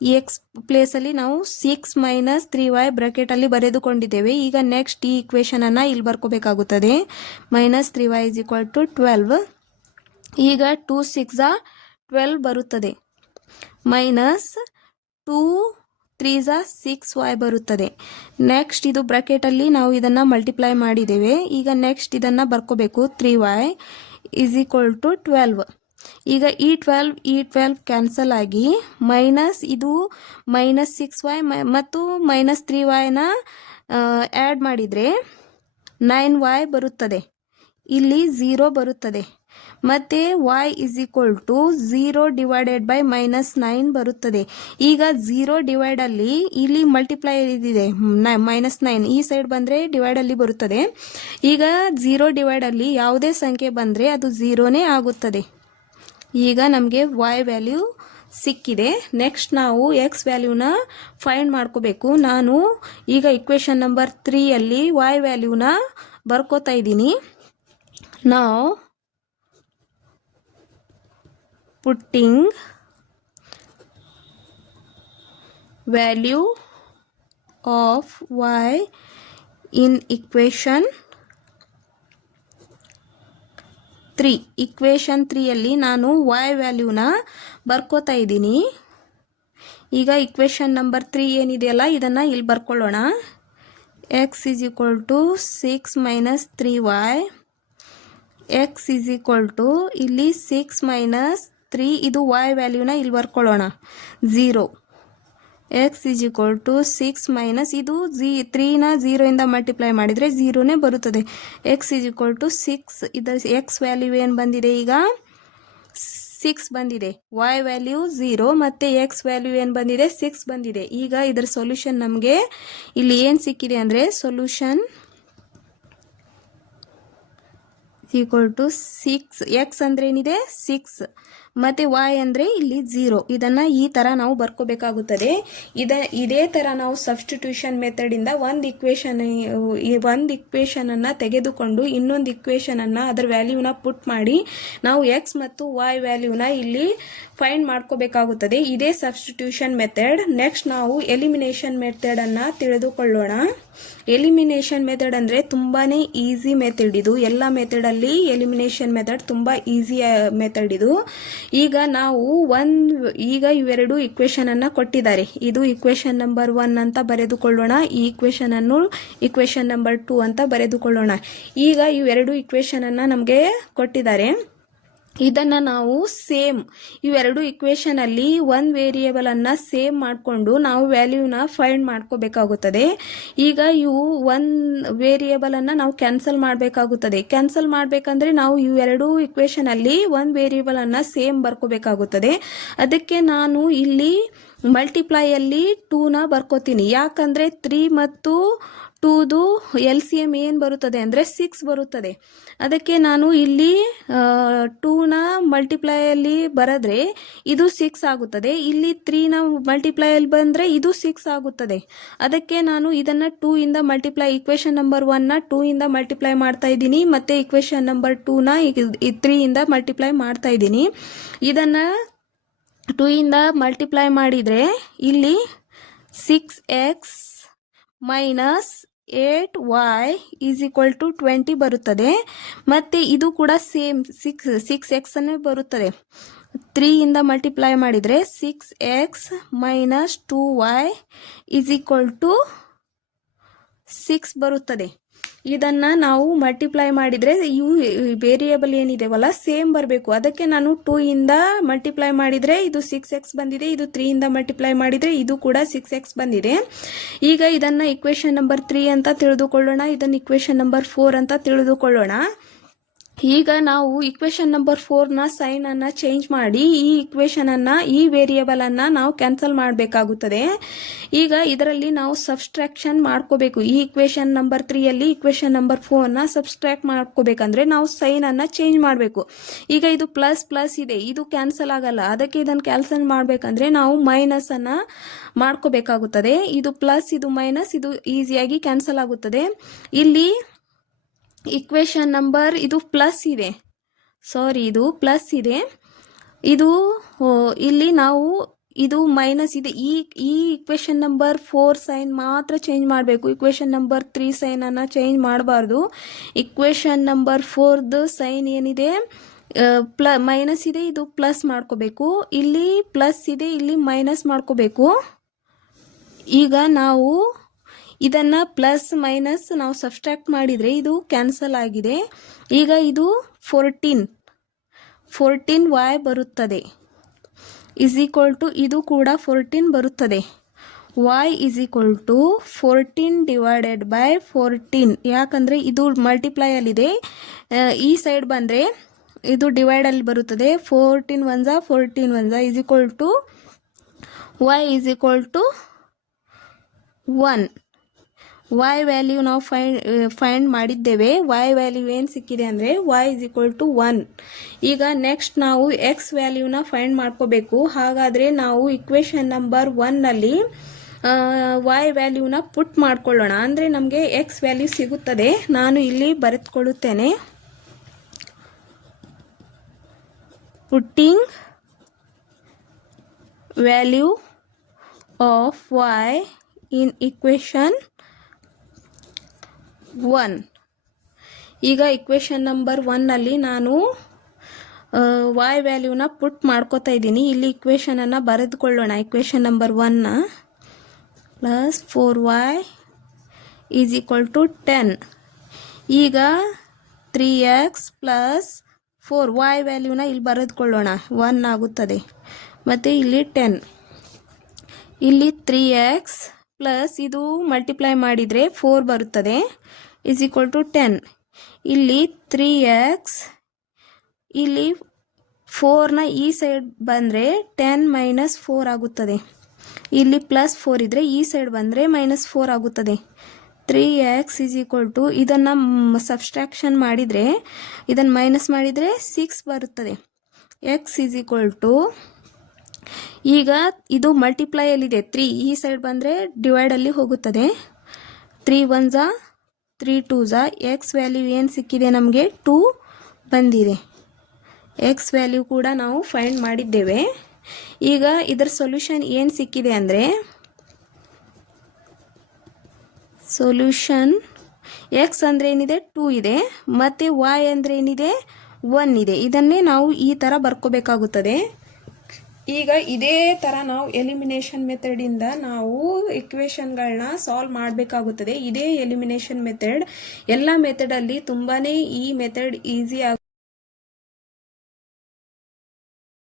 ಈ ಎಕ್ಸ್ ಪ್ಲೇಸ್ ಅಲ್ಲಿ ನಾವು 6 ಮೈನಸ್ 3y ಬ್ರಾಕೆಟ್ ಅಲ್ಲಿ ಬರೆದುಕೊಂಡಿದ್ದೇವೆ. ಈಗ ನೆಕ್ಸ್ಟ್ ಈ ಇಕ್ವೇಶನ್ ಅನ್ನ ಇಲ್ಲಿ ಬರ್ಕೋಬೇಕಾಗುತ್ತದೆ. Minus 3y is equal to 12. ಈಗ 2 6 12 ಬರುತ್ತದೆ. ಮೈನಸ್ 2 3 ಸ 6y ಬರುತ್ತದೆ. ನೆಕ್ಸ್ಟ್ ಇದು ಬ್ರಾಕೆಟಲ್ಲಿ ನಾವು ಇದನ್ನು ಮಲ್ಟಿಪ್ಲೈ ಮಾಡಿದ್ದೇವೆ. ಈಗ ನೆಕ್ಸ್ಟ್ ಇದನ್ನು ಬರ್ಕೋಬೇಕು. 3y is equal to 12. ಈಗ ಈ 12 ಕ್ಯಾನ್ಸಲ್ ಆಗಿ ಮೈನಸ್ ಇದು ಮೈನಸ್ 6y ಮತ್ತು ಮೈನಸ್ 3yನ ಆ್ಯಡ್ ಮಾಡಿದರೆ 9y ಬರುತ್ತದೆ. ಇಲ್ಲಿ 0 ಬರುತ್ತದೆ ಮತ್ತು y is equal to 0 divided by minus 9 ಬರುತ್ತದೆ. ಈಗ 0 ಡಿವೈಡಲ್ಲಿ ಇಲ್ಲಿ ಮಲ್ಟಿಪ್ಲೈ ಇದಿದೆ ಮೈನಸ್ 9, ಈ ಸೈಡ್ ಬಂದರೆ ಡಿವೈಡಲ್ಲಿ ಬರುತ್ತದೆ. ಈಗ 0 ಡಿವೈಡಲ್ಲಿ ಯಾವುದೇ ಸಂಖ್ಯೆ ಬಂದರೆ ಅದು 0ನೇ ಆಗುತ್ತದೆ. ಈಗ ನಮಗೆ y ವ್ಯಾಲ್ಯೂ ಸಿಕ್ಕಿದೆ. ನೆಕ್ಸ್ಟ್ ನಾವು x ವ್ಯಾಲ್ಯೂನ ಫೈಂಡ್ ಮಾಡ್ಕೋಬೇಕು. ನಾನು ಈಗ ಇಕ್ವೇಷನ್ ನಂಬರ್ 3ಯಲ್ಲಿ y ವ್ಯಾಲ್ಯೂನ ಬರ್ಕೋತಾ ಇದ್ದೀನಿ. ನಾವು putting value of y in equation 3. Equation 3ಯಲ್ಲಿ ನಾನು y ವ್ಯಾಲ್ಯೂನ ಬರ್ಕೋತಾ ಇದ್ದೀನಿ. ಈಗ ಇಕ್ವೇಷನ್ ನಂಬರ್ 3 ಏನಿದೆಯಲ್ಲ ಇದನ್ನು ಇಲ್ಲಿ ಬರ್ಕೊಳ್ಳೋಣ. x is equal to 6 minus 3y. x is equal to ಇಲ್ಲಿ 6 ಮೈನಸ್ 3, ಇದು y ವ್ಯಾಲ್ಯೂನ ಇಲ್ಲಿ ಬರ್ಕೊಳ್ಳೋಣ 0. x is equal to 6 minus ಇದು 3ನ 0ಇಂದ ಮಲ್ಟಿಪ್ಲೈ ಮಾಡಿದರೆ 0ನೇ ಬರುತ್ತದೆ. x is equal to 6. ಇದರ x ವ್ಯಾಲ್ಯೂ ಏನು ಬಂದಿದೆ, ಈಗ 6 ಬಂದಿದೆ. y ವ್ಯಾಲ್ಯೂ 0 ಮತ್ತು x ವ್ಯಾಲ್ಯೂ ಏನು ಬಂದಿದೆ, 6 ಬಂದಿದೆ. ಈಗ ಇದರ ಸೊಲ್ಯೂಷನ್ ನಮಗೆ ಇಲ್ಲಿ ಏನು ಸಿಕ್ಕಿದೆ ಅಂದರೆ ಸೊಲ್ಯೂಷನ್ ಈಕ್ವಲ್ ಟು 6. ಎಕ್ಸ್ ಅಂದರೆ ಏನಿದೆ 6 ಮತ್ತು y ಅಂದರೆ ಇಲ್ಲಿ 0. ಇದನ್ನು ಈ ಥರ ನಾವು ಬರ್ಕೋಬೇಕಾಗುತ್ತದೆ. ಇದೇ ಥರ ನಾವು ಸಬ್ಸ್ಟಿಟ್ಯೂಷನ್ ಮೆಥಡಿಂದ ಒಂದು ಇಕ್ವೇಷನನ್ನು ತೆಗೆದುಕೊಂಡು ಇನ್ನೊಂದು ಇಕ್ವೇಷನನ್ನು ಅದರ ವ್ಯಾಲ್ಯೂನ ಪುಟ್ ಮಾಡಿ ನಾವು x ಮತ್ತು y ವ್ಯಾಲ್ಯೂನ ಇಲ್ಲಿ ಫೈಂಡ್ ಮಾಡ್ಕೋಬೇಕಾಗುತ್ತದೆ. ಇದೇ ಸಬ್ಸ್ಟಿಟ್ಯೂಷನ್ ಮೆಥಡ್. ನೆಕ್ಸ್ಟ್ ನಾವು ಎಲಿಮಿನೇಷನ್ ಮೆಥಡನ್ನು ತಿಳಿದುಕೊಳ್ಳೋಣ. ಎಲಿಮಿನೇಷನ್ ಮೆಥಡ್ ಅಂದರೆ ತುಂಬಾ ಈಸಿ ಮೆಥಡ್ ಇದು. ಎಲ್ಲ ಮೆಥಡಲ್ಲಿ ಎಲಿಮಿನೇಷನ್ ಮೆಥಡ್ ತುಂಬ ಈಸಿ ಮೆಥಡ್ ಇದು. ಈಗ ನಾವು ಇವೆರಡು ಇಕ್ವೇಷನ್ ಅನ್ನ ಕೊಟ್ಟಿದ್ದಾರೆ. ಇದು ಇಕ್ವೇಷನ್ ನಂಬರ್ 1 ಅಂತ ಬರೆದುಕೊಳ್ಳೋಣ. ಈ ಇಕ್ವೇಷನ್ ಅನ್ನು ಇಕ್ವೇಷನ್ ನಂಬರ್ 2 ಅಂತ ಬರೆದುಕೊಳ್ಳೋಣ. ಈಗ ಇವೆರಡು ಇಕ್ವೇಷನ್ ಅನ್ನ ನಮಗೆ ಕೊಟ್ಟಿದ್ದಾರೆ. ಇದನ್ನು ನಾವು ಸೇಮ್ ಇವೆರಡು ಇಕ್ವೇಷನ್ ಅಲ್ಲಿ ಒಂದು ವೇರಿಯೇಬಲ್ ಅನ್ನ ಸೇಮ್ ಮಾಡಿಕೊಂಡು ನಾವು ವ್ಯಾಲ್ಯೂನ ಫೈಂಡ್ ಮಾಡ್ಕೋಬೇಕಾಗುತ್ತದೆ. ಈಗ ಇವು ಒಂದು ವೇರಿಯೇಬಲ್ ಅನ್ನ ನಾವು ಕ್ಯಾನ್ಸಲ್ ಮಾಡಬೇಕಾಗುತ್ತದೆ. ಕ್ಯಾನ್ಸಲ್ ಮಾಡಬೇಕಂದ್ರೆ ನಾವು ಇವೆರಡು ಇಕ್ವೇಷನ್ ಅಲ್ಲಿ ಒಂದು ವೇರಿಯೇಬಲ್ ಅನ್ನ ಸೇಮ್ ಬರ್ಕೋಬೇಕಾಗುತ್ತದೆ. ಅದಕ್ಕೆ ನಾನು ಇಲ್ಲಿ ಮಲ್ಟಿಪ್ಲೈಯಲ್ಲಿ 2ನ ಬರ್ಕೋತೀನಿ. ಯಾಕಂದ್ರೆ 3 ಮತ್ತು 2ದು LCM ಏನು ಬರುತ್ತದೆ ಅಂದರೆ 6 ಬರುತ್ತದೆ. ಅದಕ್ಕೆ ನಾನು ಇಲ್ಲಿ 2ನ ಮಲ್ಟಿಪ್ಲೈಯಲ್ಲಿ ಬರೆದ್ರೆ ಇದು 6 ಆಗುತ್ತದೆ. ಇಲ್ಲಿ 3ನ ಮಲ್ಟಿಪ್ಲೈಯಲ್ಲಿ ಬಂದರೆ ಇದು 6 ಆಗುತ್ತದೆ. ಅದಕ್ಕೆ ನಾನು ಇದನ್ನು 2 ಇಂದ ಮಲ್ಟಿಪ್ಲೈ ಇಕ್ವೇಷನ್ ನಂಬರ್ 1ನ 2 ಇಂದ ಮಲ್ಟಿಪ್ಲೈ ಮಾಡ್ತಾ ಇದ್ದೀನಿ ಮತ್ತು ಇಕ್ವೇಷನ್ ನಂಬರ್ 2ನ 3 ಇಂದ ಮಲ್ಟಿಪ್ಲೈ ಮಾಡ್ತಾ ಇದ್ದೀನಿ. ಇದನ್ನು 2 ಇಂದ ಮಲ್ಟಿಪ್ಲೈ ಮಾಡಿದರೆ ಇಲ್ಲಿ 6x minus 8y is equal to 20 ಬರುತ್ತದೆ. ಮತ್ತು ಇದು ಕೂಡ ಸೇಮ್ 6x ಅನ್ನೇ ಬರುತ್ತದೆ. 3 ಇಂದ ಮಲ್ಟಿಪ್ಲೈ ಮಾಡಿದರೆ 6x minus 2y is equal to 6 ಬರುತ್ತದೆ. ಇದನ್ನು ನಾವು ಮಲ್ಟಿಪ್ಲೈ ಮಾಡಿದರೆ ಇವು ವೇರಿಯೇಬಲ್ ಏನಿದೆವಲ್ಲ ಸೇಮ್ ಬರಬೇಕು. ಅದಕ್ಕೆ ನಾನು 2 ಇಂದ ಮಲ್ಟಿಪ್ಲೈ ಮಾಡಿದರೆ ಇದು 6x ಬಂದಿದೆ. ಇದು 3 ಇಂದ ಮಲ್ಟಿಪ್ಲೈ ಮಾಡಿದರೆ ಇದು ಕೂಡ 6x ಬಂದಿದೆ. ಈಗ ಇದನ್ನು ಇಕ್ವೇಷನ್ ನಂಬರ್ 3 ಅಂತ ತಿಳಿದುಕೊಳ್ಳೋಣ. ಇದನ್ನು ಇಕ್ವೇಷನ್ ನಂಬರ್ 4 ಅಂತ ತಿಳಿದುಕೊಳ್ಳೋಣ. ಈಗ ನಾವು ಇಕ್ವೇಷನ್ ನಂಬರ್ 4ನ ಸೈನ್ ಅನ್ನ ಚೇಂಜ್ ಮಾಡಿ ಈ ಇಕ್ವೇಷನ್ ಅನ್ನ ಈ ವೇರಿಯೇಬಲ್ ಅನ್ನ ನಾವು ಕ್ಯಾನ್ಸಲ್ ಮಾಡಬೇಕಾಗುತ್ತದೆ. ಈಗ ಇದರಲ್ಲಿ ನಾವು ಸಬ್ಸ್ಟ್ರಾಕ್ಷನ್ ಮಾಡ್ಕೋಬೇಕು. ಈ ಇಕ್ವೇಷನ್ ನಂಬರ್ 3ಯಲ್ಲಿ ಇಕ್ವೇಷನ್ ನಂಬರ್ 4ನ ಸಬ್ಸ್ಟ್ರಾಕ್ಟ್ ಮಾಡ್ಕೋಬೇಕಂದ್ರೆ ನಾವು ಸೈನ್ ಅನ್ನ ಚೇಂಜ್ ಮಾಡಬೇಕು. ಈಗ ಇದು ಪ್ಲಸ್ ಪ್ಲಸ್ ಇದೆ, ಇದು ಕ್ಯಾನ್ಸಲ್ ಆಗಲ್ಲ. ಅದಕ್ಕೆ ಇದನ್ನು ಕ್ಯಾನ್ಸಲ್ ಮಾಡಬೇಕಂದ್ರೆ ನಾವು ಮೈನಸ್ ಅನ್ನ ಮಾಡ್ಕೋಬೇಕಾಗುತ್ತದೆ. ಇದು ಪ್ಲಸ್, ಇದು ಮೈನಸ್, ಇದು ಈಸಿಯಾಗಿ ಕ್ಯಾನ್ಸಲ್ ಆಗುತ್ತದೆ. ಇಲ್ಲಿ ಇಕ್ವೇಷನ್ ನಂಬರ್ ಇದು ಪ್ಲಸ್ ಇದೆ, ಇದು ಪ್ಲಸ್ ಇದೆ. ಇದು ಇಲ್ಲಿ ನಾವು ಇದು ಮೈನಸ್ ಇದೆ. ಈ ಇಕ್ವೇಷನ್ ನಂಬರ್ 4 ಸೈನ್ ಮಾತ್ರ ಚೇಂಜ್ ಮಾಡಬೇಕು. ಇಕ್ವೇಷನ್ ನಂಬರ್ 3 ಸೈನ್ ಅನ್ನ ಚೇಂಜ್ ಮಾಡಬಾರ್ದು. ಇಕ್ವೇಷನ್ ನಂಬರ್ 4ದು ಸೈನ್ ಏನಿದೆ ಮೈನಸ್ ಇದೆ, ಇದು ಪ್ಲಸ್ ಮಾಡ್ಕೋಬೇಕು. ಇಲ್ಲಿ ಪ್ಲಸ್ ಇದೆ, ಇಲ್ಲಿ ಮೈನಸ್ ಮಾಡ್ಕೋಬೇಕು. ಈಗ ನಾವು ಇದನ್ನು ಪ್ಲಸ್ ಮೈನಸ್ ನಾವು ಸಬ್ಸ್ಟ್ರಾಕ್ಟ್ ಮಾಡಿದರೆ ಇದು ಕ್ಯಾನ್ಸಲ್ ಆಗಿದೆ. ಈಗ ಇದು 14 y ಬರುತ್ತದೆ ಇಸ್ ಈಕ್ವಲ್ ಟು ಇದು ಕೂಡ 14 ಬರುತ್ತದೆ. y is equal to 14 divided by 14. ಯಾಕಂದರೆ ಇದು ಮಲ್ಟಿಪ್ಲೈಯಲ್ಲಿದೆ, ಈ ಸೈಡ್ ಬಂದರೆ ಇದು ಡಿವೈಡಲ್ಲಿ ಬರುತ್ತದೆ. 14 1 is equal to y is equal to 1. y value ನಾವು ಫೈಂಡ್ ಮಾಡಿದ್ದೇವೆ. y ವ್ಯಾಲ್ಯೂ ಏನು ಸಿಕ್ಕಿದೆ ಅಂದರೆ y ಇಸ್ ಈಕ್ವಲ್ ಟು 1. ಈಗ ನೆಕ್ಸ್ಟ್ ನಾವು x ವ್ಯಾಲ್ಯೂನ ಫೈಂಡ್ ಮಾಡ್ಕೋಬೇಕು. ಹಾಗಾದರೆ ನಾವು ಇಕ್ವೇಶನ್ ನಂಬರ್ 1ನಲ್ಲಿ y ವ್ಯಾಲ್ಯೂನ ಪುಟ್ ಮಾಡ್ಕೊಳ್ಳೋಣ. ಅಂದರೆ ನಮಗೆ x ವ್ಯಾಲ್ಯೂ ಸಿಗುತ್ತದೆ. ನಾನು ಇಲ್ಲಿ ಬರೆದುಕೊಳ್ಳುತ್ತೇನೆ. Putting value of y in equation 1. ಈಗ ಇಕ್ವೇಶನ್ ನಂಬರ್ 1ನಲ್ಲಿ ನಾನು y ವ್ಯಾಲ್ಯೂನ ಪುಟ್ ಮಾಡ್ಕೋತಾ ಇದ್ದೀನಿ. ಇಲ್ಲಿ ಇಕ್ವೇಶನನ್ನು ಬರೆದುಕೊಳ್ಳೋಣ. Equation number 1 plus 4y is equal to 10. ಈಗ 3x ಪ್ಲಸ್ 4y ವ್ಯಾಲ್ಯೂನ ಇಲ್ಲಿ ಬರೆದುಕೊಳ್ಳೋಣ. 1 ಆಗುತ್ತದೆ. ಮತ್ತು ಇಲ್ಲಿ 10. ಇಲ್ಲಿ 3x ಪ್ಲಸ್ ಇದು ಮಲ್ಟಿಪ್ಲೈ ಮಾಡಿದರೆ 4 ಬರುತ್ತದೆ ಇಸ್ ಈಕ್ವಲ್ ಟು 10. ಇಲ್ಲಿ 3x, ಇಲ್ಲಿ 4ನ ಈ ಸೈಡ್ ಬಂದರೆ 10 ಮೈನಸ್ 4 ಆಗುತ್ತದೆ. ಇಲ್ಲಿ ಪ್ಲಸ್ 4 ಇದ್ದರೆ ಈ ಸೈಡ್ ಬಂದರೆ ಮೈನಸ್ 4 ಆಗುತ್ತದೆ. 3x ಇಸ್ ಈಕ್ವಲ್ ಟು ಇದನ್ನು ಸಬ್ಸ್ಟ್ರಾಕ್ಷನ್ ಮಾಡಿದರೆ, ಇದನ್ನು ಮೈನಸ್ ಮಾಡಿದರೆ 6 ಬರುತ್ತದೆ. x ಇಸ್ ಈಕ್ವಲ್ ಟು ಈಗ ಇದು ಮಲ್ಟಿಪ್ಲೈಯಲ್ಲಿದೆ. 3 ಈ ಸೈಡ್ ಬಂದರೆ ಡಿವೈಡಲ್ಲಿ ಹೋಗುತ್ತದೆ. 3 1 3 2 ಎಕ್ಸ್ ವ್ಯಾಲ್ಯೂ ಏನು ಸಿಕ್ಕಿದೆ ನಮಗೆ 2 ಬಂದಿದೆ. ಎಕ್ಸ್ ವ್ಯಾಲ್ಯೂ ಕೂಡ ನಾವು ಫೈಂಡ್ ಮಾಡಿದ್ದೇವೆ. ಈಗ ಇದರ ಸೊಲ್ಯೂಷನ್ ಏನು ಸಿಕ್ಕಿದೆ ಅಂದರೆ ಸೊಲ್ಯೂಷನ್ ಎಕ್ಸ್ ಅಂದರೆ ಏನಿದೆ 2 ಇದೆ ಮತ್ತು y ಅಂದರೆ ಏನಿದೆ 1 ಇದೆ. ಇದನ್ನೇ ನಾವು ಈ ಥರ ಬರ್ಕೋಬೇಕಾಗುತ್ತದೆ. ಈಗ ಇದೇ ಥರ ನಾವು ಎಲಿಮಿನೇಷನ್ ಮೆಥಡಿಂದ ನಾವು ಇಕ್ವೇಷನ್ಗಳನ್ನ ಸಾಲ್ವ್ ಮಾಡಬೇಕಾಗುತ್ತದೆ. ಇದೇ ಎಲಿಮಿನೇಷನ್ ಮೆಥಡ್ ಎಲ್ಲ ಮೆಥಡಲ್ಲಿ ತುಂಬಾ ಈ ಮೆಥಡ್ ಈಸಿ